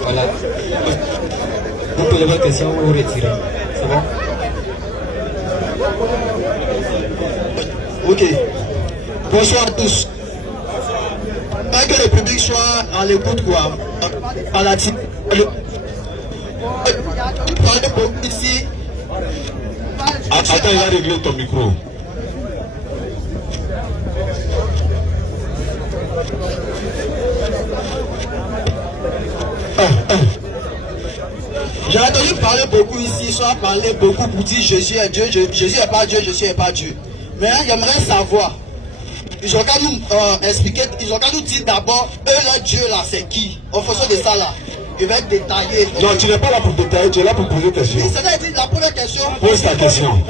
Voilà. Vous posez votre question, vous retirez. C'est bon? Ok. Bonsoir à tous. Pas que le public soit à l'écoute, quoi. À la team. Parlez beaucoup ici. Attends, il a réglé ton micro. J'ai entendu parler beaucoup ici, soit parler beaucoup pour dire Jésus est Dieu, Jésus n'est pas Dieu, Jésus n'est pas Dieu. Mais j'aimerais savoir, ils ont qu'à nous expliquer, ils ont qu'à nous dire d'abord, eux leur Dieu là, c'est qui? En fonction de ça là, je vais détailler. Non, tu n'es pas là pour détailler, tu es là pour poser des questions. C'est-à-dire la première question. Pose ta question.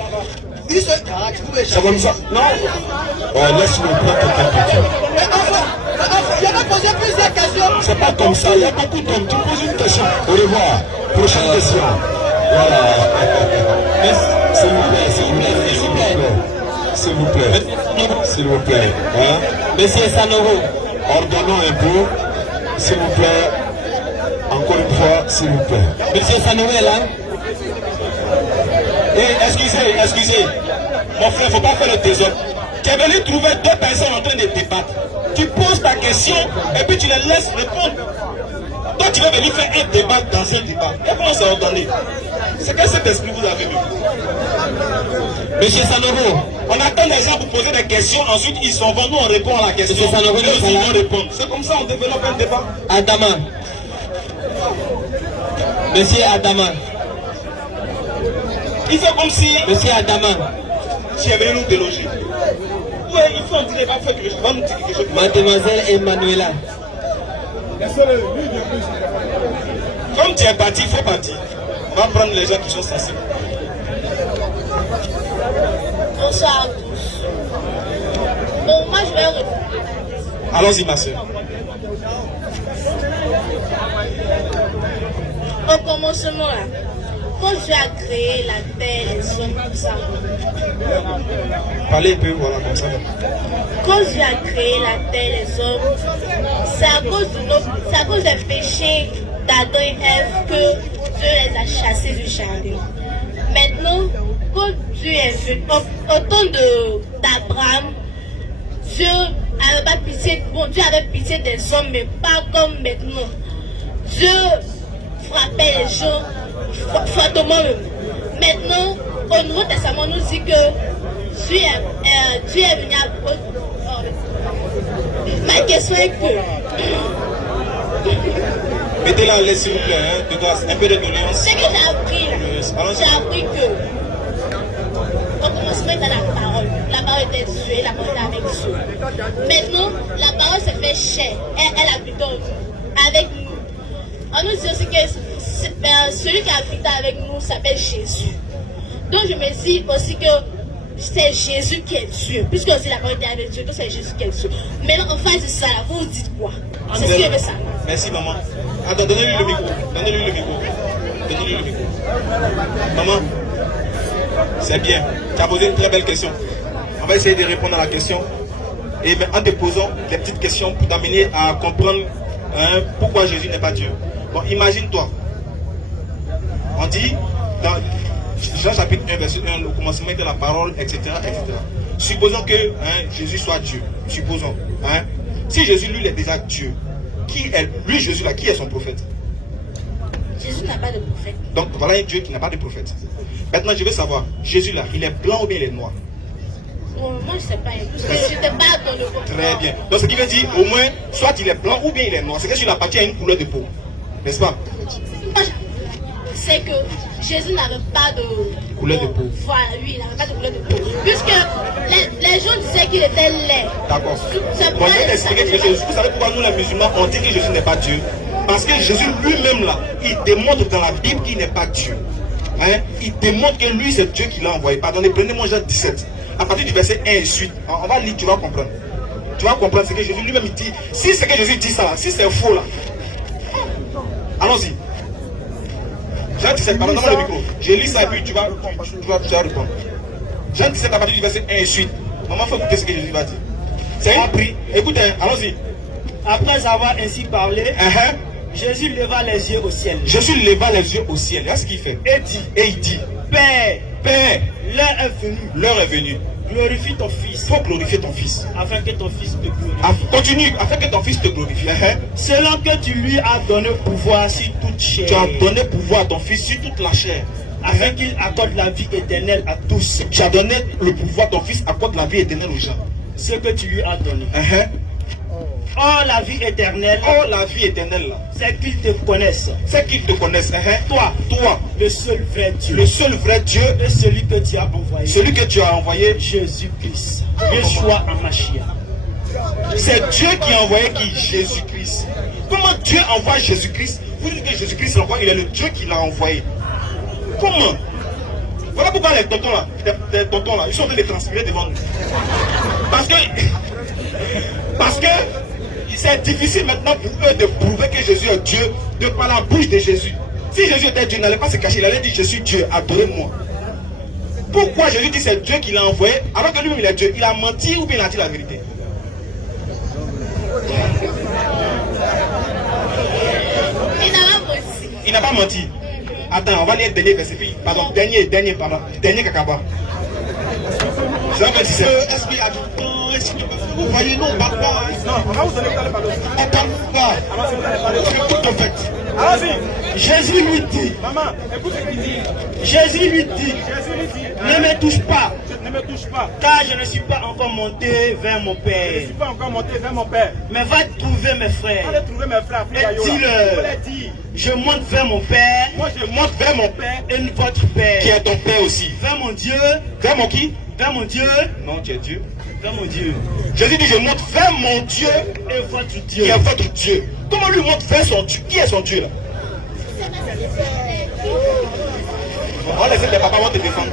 C'est comme ça. Non. Laisse-moi prendre ta question. Je vais poser plusieurs questions. C'est pas comme ça, il y a beaucoup d'hommes. Tu poses une question. Au revoir. Prochaine question. Voilà. S'il vous plaît, s'il vous plaît, s'il vous plaît. S'il vous plaît. S'il vous plaît. Hein? Monsieur Sanoro. Ordonnons un peu. S'il vous plaît. Encore une fois, s'il vous plaît. Monsieur Sanoro est là. Excusez. Mon frère, il ne faut pas faire le désordre. Tu es venu trouver deux personnes en train de débattre. Tu poses ta question et puis tu les laisses répondre. Toi, tu vas venir faire un débat dans un débat. Et comment c'est ordonné? C'est quel cet esprit vous avez vu? Monsieur Sanoro, on attend les gens pour poser des questions, ensuite ils s'en vont, nous on répond à la question. Monsieur Sanoro, ils vont répondre. C'est comme ça on développe un débat. Adama. Monsieur Adama. Il fait comme si Monsieur Adama. tu es venu nous déloger. Ouais, il faut en dire, il va faire quelque chose. Va nous dire quelque chose. Mademoiselle Emmanuela. Comme tu es parti, il faut partir. On va prendre les gens qui sont sensibles. Bonsoir à tous. Bon, moi je vais répondre. Allons-y, ma soeur. Au commencement là, quand Dieu a créé la terre, les hommes, tout ça. Parlez un peu, voilà, comme ça. Quand Dieu a créé la terre, les hommes, c'est à cause des péchés d'Adam et Ève que Dieu les a chassés du jardin. Maintenant, quand Dieu est venu, au temps d'Abraham, Dieu avait pas pitié, bon, Dieu avait pitié des hommes, mais pas comme maintenant. Dieu frappait les gens fortement. Maintenant, au Nouveau Testament, nous dit que Dieu est venu à... Ma question est que... Mettez-la en l'aise, s'il vous plaît, hein, de grâce, un peu de tolérance. Ce que j'ai appris, j'ai appris que au commencement était la parole était Dieu, la parole était avec Dieu. Maintenant, la parole se fait chair, elle habite avec nous. On nous dit aussi que celui qui habite avec nous s'appelle Jésus. Donc je me dis aussi que c'est Jésus qui est Dieu. Puisque aussi la parole était avec Dieu, donc c'est Jésus qui est Dieu. Maintenant, en face de ça, là, vous dites quoi? C'est ce que je veux savoir. Merci, maman. Attends, donnez-lui le micro. Donnez-lui le micro. Donnez-lui le micro. Maman, c'est bien. Tu as posé une très belle question. On va essayer de répondre à la question. Et en te posant des petites questions pour t'amener à comprendre pourquoi Jésus n'est pas Dieu. Bon, imagine-toi. On dit, dans Jean chapitre 1, verset 1, au commencement était la parole, etc. etc. Supposons que Jésus soit Dieu. Supposons. Si Jésus, lui, il est déjà Dieu, qui est, lui, Jésus, là, qui est son prophète? Jésus n'a pas de prophète. Donc voilà un Dieu qui n'a pas de prophète. Maintenant, je veux savoir, Jésus, là, il est blanc ou bien il est noir? Bon, moi, je ne sais pas. Parce que je n'étais pas dans le groupe. Très bien. Donc ce qui veut dire, au moins, soit il est blanc ou bien il est noir. C'est que sur la partie, il y a une couleur de peau. N'est-ce pas? C'est que Jésus n'avait pas de couleur de peau. Voilà, lui, il n'avait pas de couleur de peau. Puisque les gens disaient qu'il était laid. D'accord. Bon, je vais t'expliquer que Jésus. Vous savez pourquoi nous, les musulmans, on dit que Jésus n'est pas Dieu? Parce que Jésus lui-même, là, il démontre dans la Bible qu'il n'est pas Dieu. hein, il démontre que lui c'est Dieu qui l'a envoyé. Pardonnez, prenez-moi Jean 17. À partir du verset 1 et suite. On va lire, tu vas comprendre. Tu vas comprendre ce que Jésus lui-même dit. Si ce que Jésus dit ça, si c'est faux là. Allons-y. Jean 17, pardonne-moi le micro. Je lis ça et puis tu vas répondre. Jean 17 à partir du verset 1 et suite. Maman, il faut écouter ce que Jésus va dire. C'est un prix. Écoutez, allons-y. Après avoir ainsi parlé, Jésus leva les yeux au ciel. Jésus leva les yeux au ciel. Là, ce qu'il fait. Et il dit, Père, Père, l'heure est venue. L'heure est venue. Glorifie ton Fils. Faut glorifier ton Fils. Afin que ton Fils te glorifie. Continue, afin que ton Fils te glorifie. Selon que tu lui as donné pouvoir sur toute chair. Tu as donné pouvoir à ton Fils sur toute la chair. Afin qu'il accorde la vie éternelle à tous. Tu as donné le pouvoir, ton Fils accorde la vie éternelle aux gens. Ce que tu lui as donné. Or la vie éternelle. Oh la vie éternelle là. C'est qu'ils te connaissent. C'est qu'ils te connaissent. Toi, le seul vrai Dieu. Le seul vrai Dieu. Et celui que tu as envoyé. Celui que tu as envoyé. Jésus-Christ. Yeshua Amashia. C'est Dieu qui a envoyé qui? Jésus-Christ. Comment Dieu envoie Jésus-Christ? Vous dites que Jésus-Christ l'envoie, il est le Dieu qui l'a envoyé. Comment? Voilà pourquoi les tontons là, ils sont en train de transpirer devant nous. Parce que c'est difficile maintenant pour eux de prouver que Jésus est Dieu de par la bouche de Jésus. Si Jésus était Dieu, il n'allait pas se cacher, il allait dire je suis Dieu, adorez-moi. Pourquoi Jésus dit c'est Dieu qui l'a envoyé alors que lui-même il est Dieu? Il a menti ou bien il a dit la vérité? Il n'a pas menti. Attends, on va lire le dernier verset. Pardon, dernier Kakaba. Jean 27. Est-ce qu'il y a du temps? Est-ce que vous voyez, nous on parle pas. Non, on va vous donner le pardon. On parle pas. C'est tout en fait. Allons-y. Jésus lui dit. Maman, écoute ce qu'il dit. Jésus lui dit. Ne me touche pas. Ne me touche pas. Car je ne suis pas encore monté vers mon Père. Je ne suis pas encore monté vers mon Père. Mais va trouver mes frères. Allez trouver mes frères. Et dis-leur. Je monte vers mon Père. Moi je monte vers mon Père. Et votre Père. Qui est ton Père aussi. Vers mon Dieu. Vers mon qui? Vers mon Dieu. Non, tu es Dieu. Vers mon Dieu. Jésus dit je monte vers mon Dieu. Et votre Dieu. Qui est votre Dieu. Comment lui monte vers son Dieu? Qui est son Dieu là? On va laisser les papas vont te défendre.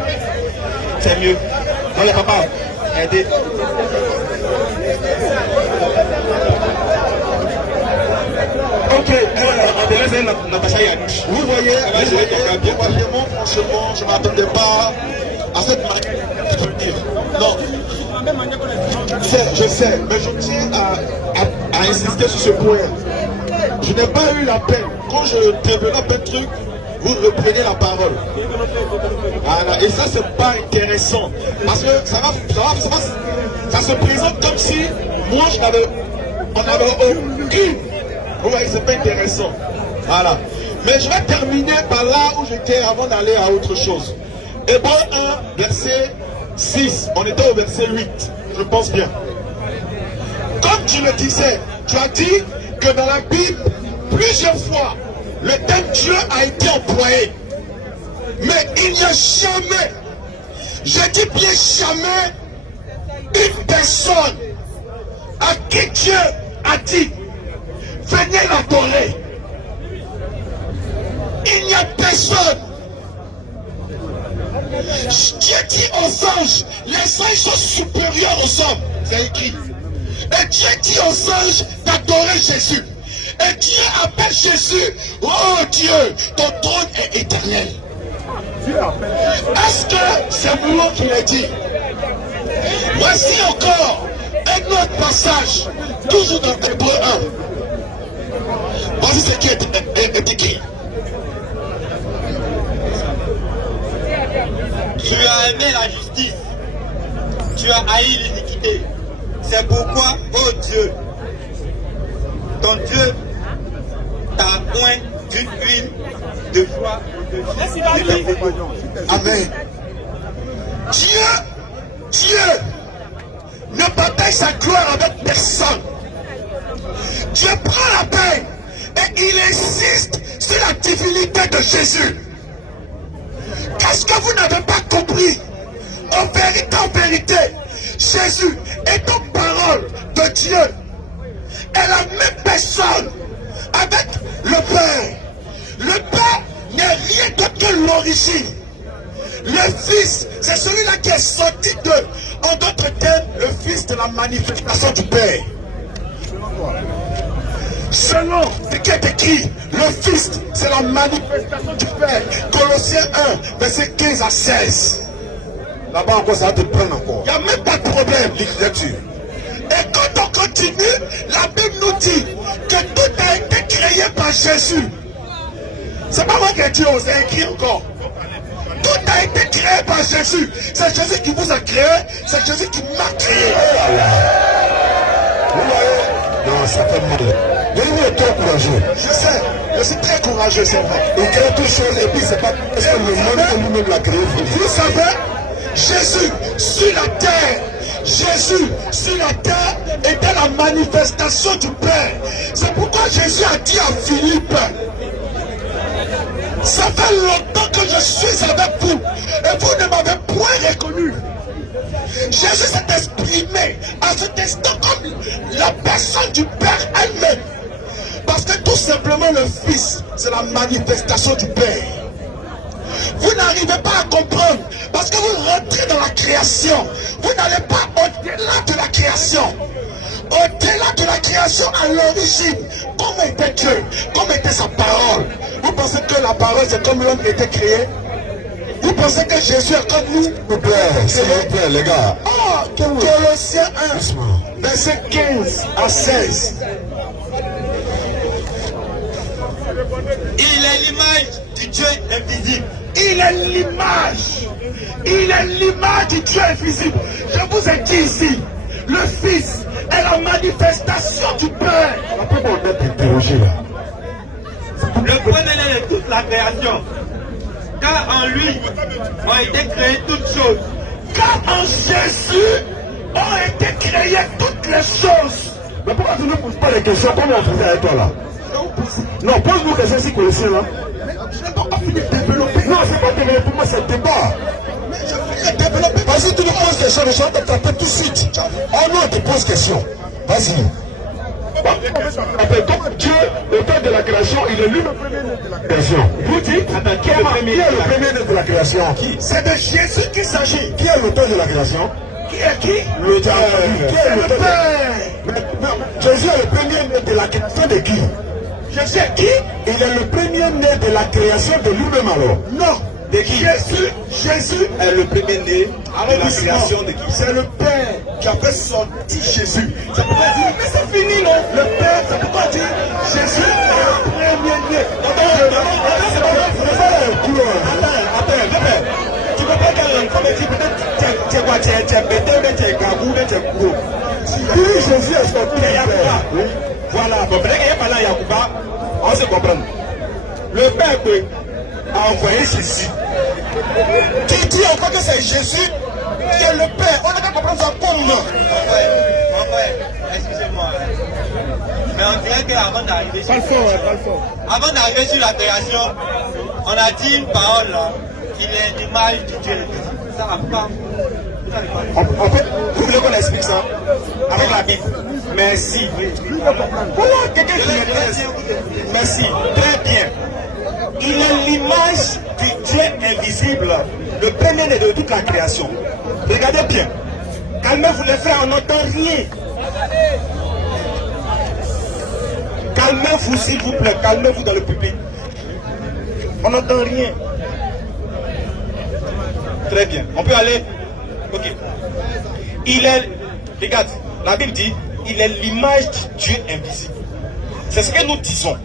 C'est mieux. Non, les papas, aidez. Ok, Natacha Yanouch. Vous voyez, moi franchement, je ne m'attendais pas à cette manière de dire. Non. Je sais, mais je tiens à insister sur ce point. Je n'ai pas eu la peine. Quand je développe un truc, vous reprenez la parole. Voilà. Et ça, c'est pas intéressant. Parce que ça se présente comme si moi, on n'avait aucune. Vous voyez, c'est pas intéressant. Voilà. Mais je vais terminer par là où j'étais avant d'aller à autre chose. Hébreux 1, verset 6. On était au verset 8. Je pense bien. Comme tu le disais, tu as dit que dans la Bible, plusieurs fois, le terme Dieu a été employé. Mais il n'y a jamais, je dis bien jamais, une personne à qui Dieu a dit, venez l'adorer. Il n'y a personne. Dieu dit aux anges, les anges sont supérieurs aux hommes. C'est écrit. Et Dieu dit aux anges d'adorer Jésus. Et Dieu appelle Jésus, oh Dieu, ton trône est éternel. Est-ce que c'est moi qui l'ai dit? Voici encore un autre passage, toujours dans Hébreux 1. Voici ce qui est écrit. Tu as aimé la justice, tu as haï l'iniquité. C'est pourquoi, oh Dieu, ton Dieu t'a point d'une crime de foi et de vérité. Amen. Dieu ne partage sa gloire avec personne. Dieu prend la peine et il insiste sur la divinité de Jésus. Qu'est-ce que vous n'avez pas compris? En vérité, Jésus est une parole de Dieu. Est la même personne avec le Père. Le Père n'est rien d'autre que l'origine. Le Fils, c'est celui-là qui est sorti de, en d'autres termes, le Fils de la manifestation du Père. Selon ce qui est écrit, le Fils, c'est la manifestation du Père. Colossiens 1, verset 15 à 16. Là-bas encore, ça va te prendre encore. Il n'y a même pas de problème. Lecture. Et quand on continue, la Bible nous dit que tout a été créé par Jésus. C'est pas moi qui ai dit, c'est écrit encore. Tout a été créé par Jésus. C'est Jésus qui vous a créé, c'est Jésus qui m'a créé. Vous voyez? Non, ça fait mal. Jésus est trop courageux. Je sais, je suis très courageux, c'est vrai. Il crée toutes choses et puis c'est pas parce que le monde que lui-même l'a créé. Vous savez, Jésus sur la terre, Jésus sur la terre était la manifestation du Père. C'est pourquoi Jésus a dit à Philippe, ça fait longtemps que je suis avec vous et vous ne m'avez point reconnu. Jésus s'est exprimé à cet instant comme la personne du Père elle-même. Parce que tout simplement le Fils, c'est la manifestation du Père. Vous n'arrivez pas à comprendre parce que vous rentrez dans la création. Vous n'allez pas au-delà de la création. Au-delà de la création, à l'origine, comment était Dieu, comment était sa parole. Vous pensez que la parole c'est comme l'homme qui était créé? Vous pensez que Jésus est comme nous? S'il vous plaît, les gars. Oh, Colossiens 1, verset 15 à 16. Il est l'image du Dieu invisible. Il est l'image. Il est l'image du Dieu invisible. Je vous ai dit ici, le Fils est la manifestation du Père. Après, on doit t'interroger là. Le point de toute la création. Car en lui ont été créées toutes choses. Car en Jésus ont été créées toutes les choses. Mais pourquoi tu ne poses pas les questions comme on faisait avec toi là? Non, pose-nous question si Colossiens là. Je n'ai pas fini de développer. Non, c'est pas développé, pour moi c'est débat. Mais je finis de développer. Vas-y, tu nous poses question, les gens t'attrapent tout de suite. Oh non, tu poses question. Vas-y. Comment Dieu, l'auteur de la création, il est lui le premier de la création. Vous dites, qui est le premier de la création? Qui? C'est de Jésus qu'il s'agit. Qui est l'auteur de la création? Qui est qui? Le Père. Qui est Le l'auteur Père. Jésus est le premier de la création de qui? Jésus est qui? Il est le premier né de la création de lui-même alors. Non. De qui? Jésus est le premier né de la création de qui? C'est le Père qui a fait sortir Jésus. C'est pourquoi il dit, mais c'est fini non? Le Père, c'est pourquoi il dit, Jésus est le premier né. Attends, tu peux pas dire, comme il dit, peut-être, tu es quoi, tu es bêté, tu es gabou, tu es gros. Oui, Jésus est sorti du Père. Oui. Voilà, comprenez qu'il y a pas là, Yacouba, on se comprend. Le Père a envoyé Jésus. Tu dis encore que c'est Jésus qui est le Père. On n'a qu'à comprendre ça comment. Excusez-moi. Mais on dirait qu'avant d'arriver sur la création, on a dit une parole là, qu'il est l'image du Dieu. Ça va pas. En fait, vous voulez qu'on explique ça avec la Bible? Merci. Voilà, quelqu'un qui m'intéresse. Merci. Très bien. Il est l'image du Dieu invisible, le premier-né de toute la création. Regardez bien. Calmez-vous les frères, on n'entend rien. Calmez-vous s'il vous plaît, calmez-vous dans le public. On n'entend rien. Très bien. On peut aller? Ok. Il est, regarde, la Bible dit, il est l'image du Dieu invisible. C'est ce que nous disons.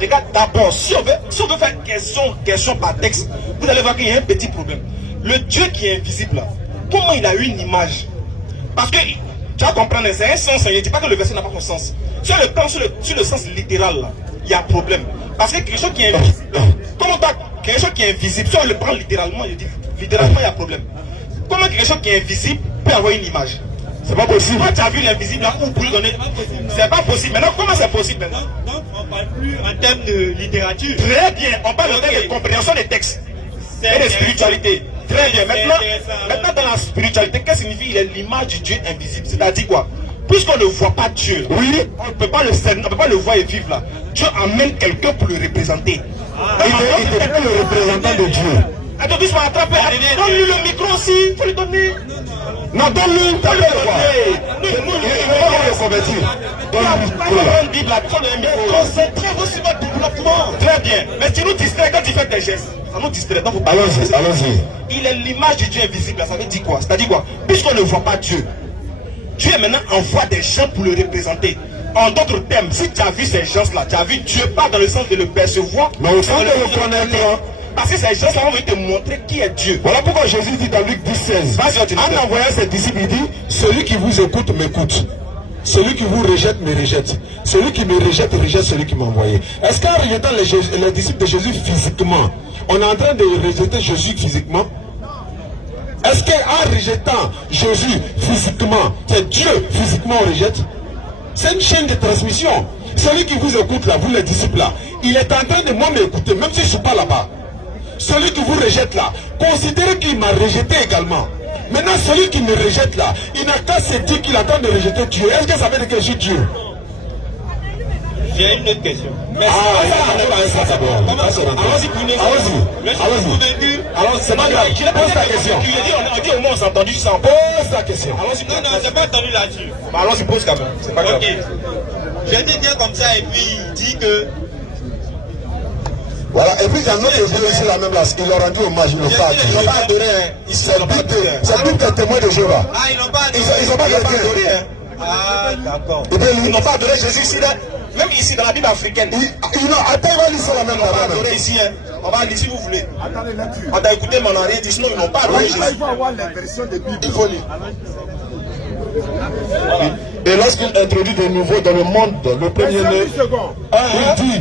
Regarde, d'abord, si on veut faire question par texte, vous allez voir qu'il y a un petit problème. Le Dieu qui est invisible, là, comment il a eu une image? Parce que, tu vas comprendre, c'est un sens, je ne dis pas que le verset n'a pas son sens. Sur le sens littéral, là, il y a problème. Parce que quelque chose qui est invisible, comment quelque chose qui est invisible, si on le prend littéralement, je dis, littéralement, il y a problème. Comment quelque chose qui est invisible peut avoir une image? C'est pas possible. Toi, tu as vu l'invisible là, où vous donner. C'est pas possible. Maintenant, comment c'est possible maintenant? Donc, on ne parle plus en termes de littérature. Très bien. On parle en termes de compréhension des textes et de spiritualité. Très bien. Maintenant, dans la spiritualité, qu'est-ce que signifie? Il est l'image du Dieu invisible. C'est-à-dire quoi? Puisqu'on ne voit pas Dieu, oui, on ne peut pas le voir et vivre là. Dieu amène quelqu'un pour le représenter. Il était le représentant de Dieu. Attends, dis-moi, attraper. Donne-lui le micro aussi. Il faut lui donner. Non, donne-lui. Il ne va pas le convertir. Concentrez-vous sur votre développement. Très bien. Mais tu nous distrais quand tu fais tes gestes. Ça nous distrait. Allons-y, allons-y. Il est l'image de Dieu invisible. Ça veut dire quoi? C'est-à-dire quoi? Puisqu'on ne voit pas Dieu, Dieu maintenant envoie des gens pour le représenter. En d'autres termes, si tu as vu ces gens-là, tu as vu Dieu pas dans le sens de le percevoir, mais au sens de le connaître. Parce que ces gens-là vont te montrer qui est Dieu. Voilà pourquoi Jésus dit dans Luc 10,16, en envoyant ses disciples, il dit, celui qui vous écoute m'écoute. Celui qui vous rejette me rejette. Celui qui me rejette rejette celui qui m'a envoyé. Est-ce qu'en rejetant les disciples de Jésus physiquement, on est en train de rejeter Jésus physiquement? Est-ce qu'en rejetant Jésus physiquement, c'est Dieu physiquement on rejette? C'est une chaîne de transmission. Celui qui vous écoute là, vous les disciples là, il est en train de moi m'écouter, même si je ne suis pas là-bas. Celui qui vous rejette là, considérez qu'il m'a rejeté également. Maintenant, celui qui me rejette là, il n'a qu'à se dire qu'il attend de rejeter Dieu. Est-ce que ça veut dire que je suis Dieu? J'ai une autre question. Allons-y pour nous. Allons-y. Alors, c'est pas grave. Pose ta question. On dit au moins on s'est entendu sans. Pose ta question. Non, j'ai pas entendu là-dessus. Allons-y, pose quand même. C'est pas grave. Ok. J'ai dit bien comme ça et puis il dit que. Voilà, et puis il y a un autre vieux aussi la même là, il leur a rendu hommage, ils n'ont pas adoré. C'est le but des témoins de Jéhovah. Ah, ils n'ont pas adoré. Ils n'ont pas adoré. Ah, d'accord. Ils n'ont pas adoré Jésus ici, là. Même ici dans la Bible africaine. Attends, on va lire ça la même Ils n'ont pas adoré ici, hein. On va lire si vous voulez. On t'a écouté, mais on n'a rien dit, sinon ils n'ont pas adoré Jésus. Il faut avoir les versions des Bibles. Il faut lire. Et lorsqu'il introduit de nouveau dans le monde, le premier-né, il dit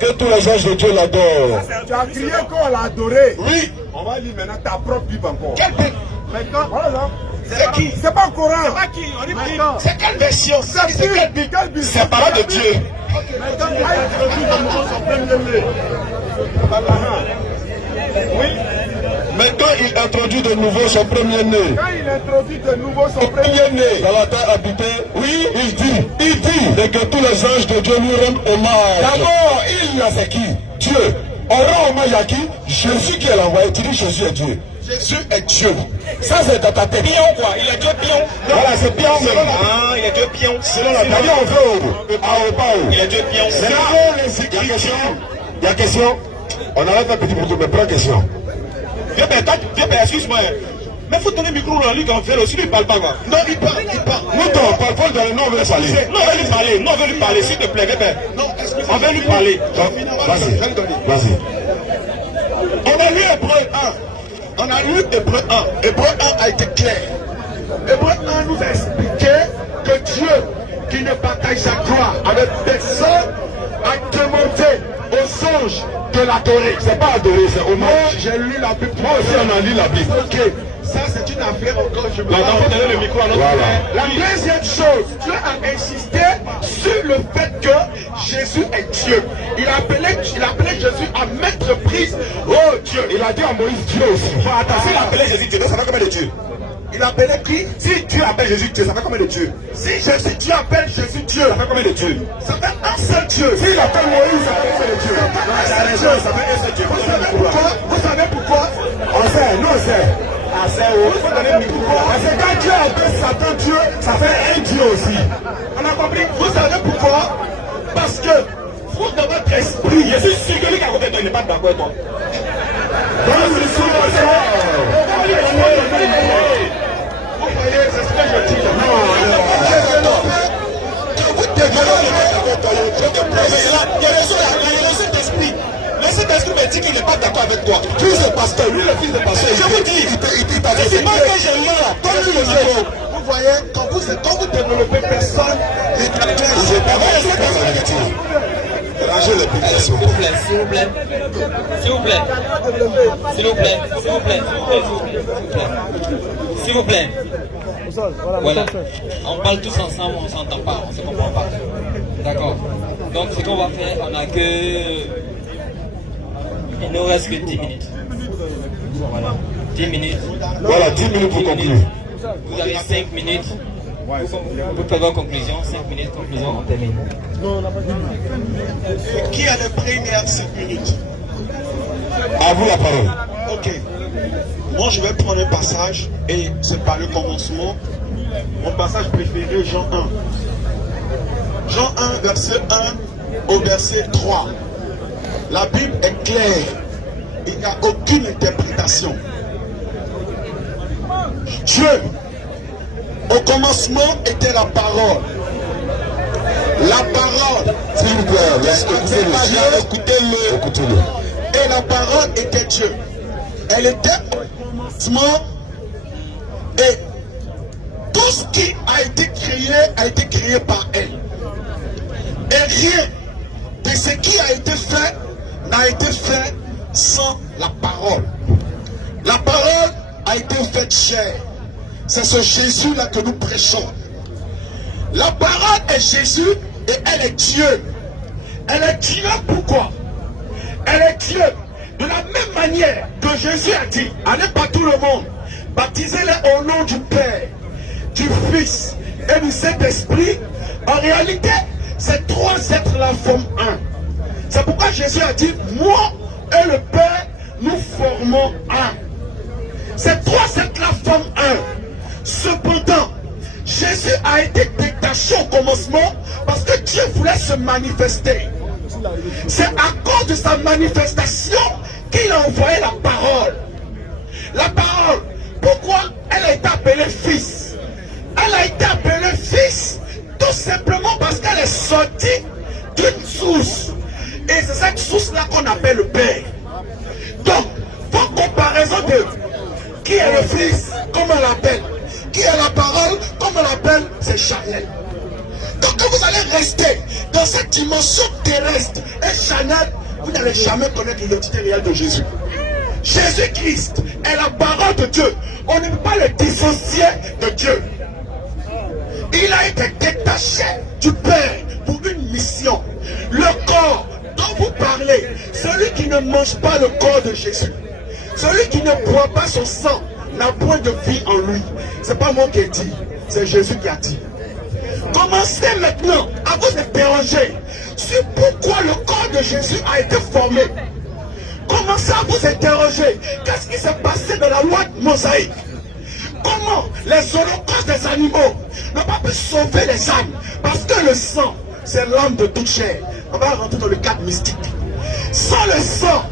que tous les anges de Dieu l'adorent. Tu as crié qu'on l'a adoré. Oui. On va lire maintenant ta propre Bible encore. Quelle Bible? Maintenant, voilà. C'est qui? C'est pas le Coran. C'est pas qui? On dit Bible. C'est quelle version? C'est quelle Bible? C'est la parole de Dieu. Maintenant, il a introduit de nouveau son premier-né. Oui. Maintenant, il introduit de nouveau son premier-né. Quand il introduit de nouveau son Premier-né dans la terre habitée, oui, il dit et que tous les anges de Dieu lui rendent hommage. D'abord, il a c'est qui? Dieu. On rend hommage à qui? Jésus qui est l'envoyé. Tu dis Jésus est Dieu. Jésus est Dieu. Ça c'est dans ta tête. Pion quoi? Il est Dieu pion. Voilà, c'est pion. Ah, il est Dieu pion. Selon la Bible, on fait il est Dieu pion. Il y a question. On arrête un petit peu, mais prends question. Viens, excuse-moi. Mais il faut donner le micro à lui quand on fait aussi, lui il parle pas quoi. Non, il parle. Nous, on parle pas dans le nom, on veut parler. Non, on veut lui parler, s'il te plaît, bébé. Non, on veut lui parler. Vas-y. On a lu Hébreu 1. On a lu Hébreu 1. Hébreu 1 a été clair. Hébreu 1 nous a expliqué que Dieu, qui ne partage sa gloire avec personne, a demandé aux anges de l'adorer. C'est pas adorer, c'est hommage. J'ai lu la Bible. Moi aussi, on a lu la Bible. Ok. Ça, c'est une affaire encore. Je vais donner le micro à notre frère. La deuxième chose, Dieu a insisté sur le fait que Jésus est Dieu. Il appelait Jésus à mettre prise au Dieu. Il a dit à Moïse Dieu aussi. Attends, s'il appelait Jésus Dieu, ça fait combien de Dieu? Il appelait qui? Si Dieu appelle Jésus Dieu, ça fait combien de Dieu? Si Dieu appelle Jésus Dieu, ça fait combien de Dieu? Ça fait un seul Dieu. S'il appelle Moïse, ça fait combien de Dieu? Ça fait un seul Dieu. Vous savez pourquoi? On sait, nous on sait. Parce que quand Dieu appelle Satan Dieu, ça fait un Dieu aussi. On a compris? Vous savez pourquoi? Parce que vous dans votre esprit, je suis sûr que lui qui est à côté de toi, il n'est pas d'accord avec toi. Vous voyez, c'est ce que je dis. Vous il y a raison d'esprit. Mais cet esprit me dit qu'il n'est pas d'accord avec toi. Qui est le pasteur? Lui, le fils de pasteur. Je vous dis, c'est pas que j'ai lu là. Donne-lui le micro. Vous voyez, quand vous développez personne, il J'ai pas rangez les pieds. S'il vous plaît. Voilà. On parle tous ensemble, on ne s'entend pas, on ne se comprend pas. D'accord. Donc ce qu'on va faire, on n'a que... Il ne reste que 10 minutes. Voilà. 10 minutes. Voilà, 10 minutes pour conclure. Vous avez 5 minutes. Pour faire vos conclusions, 5 minutes, conclusion, on termine. Qui a les premières 5 minutes? À vous la parole. Ok. Moi, je vais prendre un passage, et c'est pas le commencement. Mon passage préféré, Jean 1. Jean 1, verset 1 au verset 3. La Bible est claire. Il n'y a aucune interprétation. Dieu, au commencement, était la parole. La parole, s'il vous plaît, écoutez-le. Et la parole était Dieu. Elle était au commencement, et tout ce qui a été créé par elle. Et rien de ce qui a été fait n'a été fait sans la parole. La parole a été faite chair. C'est ce Jésus-là que nous prêchons. La parole est Jésus et elle est Dieu. Elle est Dieu pourquoi? Elle est Dieu. De la même manière que Jésus a dit, allez par tout le monde, baptisez-les au nom du Père, du Fils et du Saint-Esprit. En réalité, ces trois êtres-là forment un. C'est pourquoi Jésus a dit, moi et le Père, nous formons un. Ces trois êtres-là forment un. Cependant, Jésus a été détaché au commencement parce que Dieu voulait se manifester. C'est à cause de sa manifestation qu'il a envoyé la parole. La parole, pourquoi elle a été appelée fils? Elle a été appelée fils tout simplement parce qu'elle est sortie d'une source. Et c'est cette source-là qu'on appelle le Père. Donc, pour comparaison de qui est le fils, comment on l'appelle, qui est la parole, comment on l'appelle, c'est charnel. Donc quand vous allez rester dans cette dimension terrestre et charnelle, vous n'allez jamais connaître l'identité réelle de Jésus. Jésus-Christ est la parole de Dieu. On ne peut pas le dissocier de Dieu. Il a été détaché du Père pour une mission. Le corps dont vous parlez, celui qui ne mange pas le corps de Jésus, celui qui ne boit pas son sang, n'a point de vie en lui. C'est pas moi qui ai dit, c'est Jésus qui a dit. Commencez maintenant à vous interroger sur pourquoi le corps de Jésus a été formé. Commencez à vous interroger qu'est-ce qui s'est passé dans la loi mosaïque. Comment les holocaustes des animaux n'ont pas pu sauver les âmes. Parce que le sang, c'est l'âme de toute chair. On va rentrer dans le cadre mystique. Sans le sang,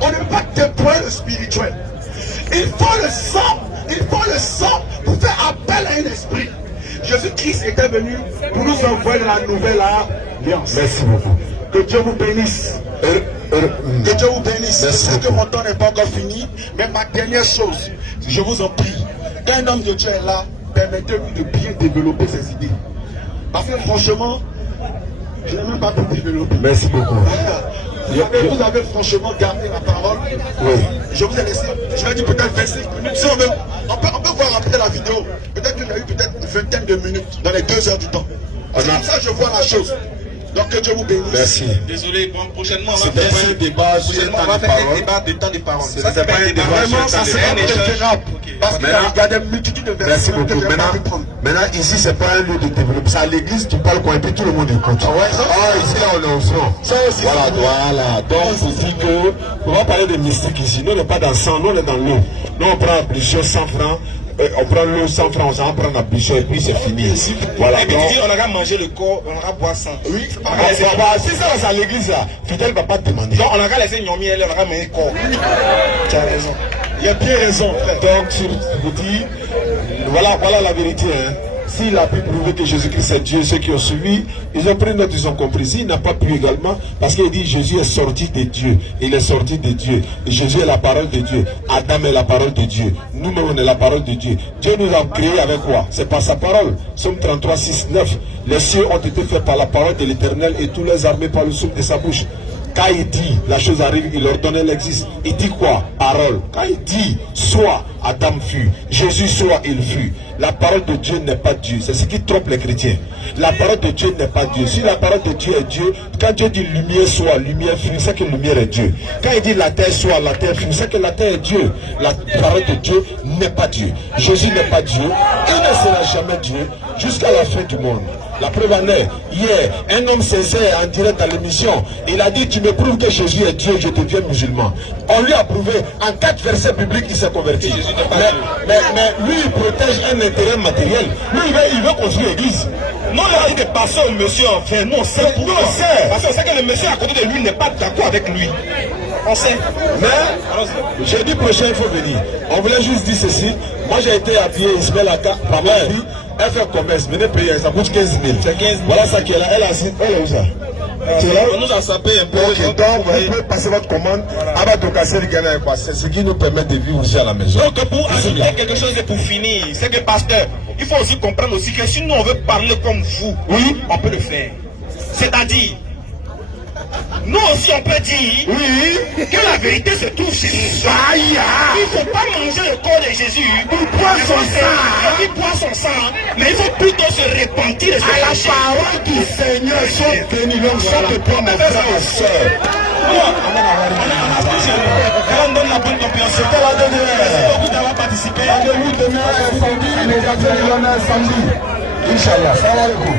on ne peut pas déployer le spirituel. Il faut le sang pour faire appel à un esprit. Jésus-Christ était venu pour nous envoyer de la nouvelle alliance. Merci beaucoup. Que Dieu vous bénisse. Que Dieu vous bénisse. Je sais que mon temps n'est pas encore fini, mais ma dernière chose, je vous en prie, quand un homme de Dieu est là, permettez-lui de bien développer ses idées. Parce que franchement, je n'ai même pas pu développer. Merci beaucoup. Vous avez franchement gardé la parole. Oui. Je vous ai laissé, je vais dire peut-être 25 minutes. Si on peut voir après la vidéo, peut-être qu'il y a eu peut-être une vingtaine de minutes dans les 2 heures du temps. C'est comme ça que je vois la chose. Donc que Dieu vous bénisse. Merci. Désolé, bon, prochainement on va C'était faire un débat un débat de temps de parole. Ça c'est pas un débat. Vraiment, ça c'est pas préférable. Parce qu'il y a des multitudes de versets. Merci beaucoup. Maintenant, ici, c'est pas un lieu de développement. C'est à l'église, tu parles quoi et puis tout le monde écoute. Ici, là, on est au front. Voilà. Donc, c'est dit que, on va parler de mystique ici. Nous, on n'est pas dans le sang, nous, on est dans l'eau. Nous, on prend plusieurs 100 francs. On prend l'eau 100 francs, on s'en prend la bûche et puis c'est fini. Voilà. Et puis tu dis, on aura mangé le corps, on aura boire sang. Oui, c'est ça, c'est à l'église là. Fidèle ne va pas te demander. Donc on aura laissé Nyomi, on aura mangé le corps. Tu as raison. Il y a bien raison, frère. Donc, je vous dis, voilà la vérité. S'il a pu prouver que Jésus-Christ est Dieu, ceux qui ont suivi, ils ont pris note, ils ont compris. Il n'a pas pu également, parce qu'il dit Jésus est sorti de Dieu. Il est sorti de Dieu. Et Jésus est la parole de Dieu. Adam est la parole de Dieu. Nous-mêmes, on est la parole de Dieu. Dieu nous a créés avec quoi? C'est par sa parole. Somme 33, 6, 9. Les cieux ont été faits par la parole de l'Éternel et tous les armées par le souffle de sa bouche. Quand il dit, la chose arrive, il ordonne, elle existe. Il dit quoi? Parole. Quand il dit, soit, Adam fut. Jésus soit, il fut. La parole de Dieu n'est pas Dieu. C'est ce qui trompe les chrétiens. La parole de Dieu n'est pas Dieu. Si la parole de Dieu est Dieu, quand Dieu dit lumière soit, lumière fut, c'est que lumière est Dieu. Quand il dit la terre soit, la terre fut, c'est que la terre est Dieu. La parole de Dieu n'est pas Dieu. Jésus n'est pas Dieu. Il ne sera jamais Dieu jusqu'à la fin du monde. La preuve en est, hier, un homme s'essaie en direct à l'émission. Il a dit, tu me prouves que Jésus est Dieu, je deviens musulman. On lui a prouvé, en 4 versets bibliques, il s'est converti. Mais lui, il protège un intérêt matériel. Lui, il veut construire l'église. Non, il a dit que parce que le monsieur en fait, nous on sait pourquoi. Parce qu'on sait que le monsieur à côté de lui n'est pas d'accord avec lui. On sait. Mais, jeudi prochain, il faut venir. On voulait juste dire ceci. Moi, j'ai été habillé Ismaël Aka par ma vie. Elle fait commerce, venez payer, ça coûte 15 000. C'est 15 000. Voilà ça qui est là. Elle est où ça? On nous a sapé un peu. Ok, donc vous pouvez passer votre commande. C'est ce qui nous permet de vivre aussi à la maison. Donc pour ajouter quelque chose et pour finir, c'est que pasteur, il faut aussi comprendre aussi que si nous on veut parler comme vous, oui, on peut le faire. C'est-à-dire, nous aussi on peut dire que la vérité se trouve chez nous. Il ne faut pas manger le corps de Jésus pour boire son sang, mais il faut plutôt se repentir de ce péché. À la parole du Seigneur, sont bénis, donc chaque point mes frères et sœurs. On donne la bonne compréhension. Merci beaucoup d'avoir participé. Rendez-vous demain à samedi, les Inch'Allah, salam alaikum.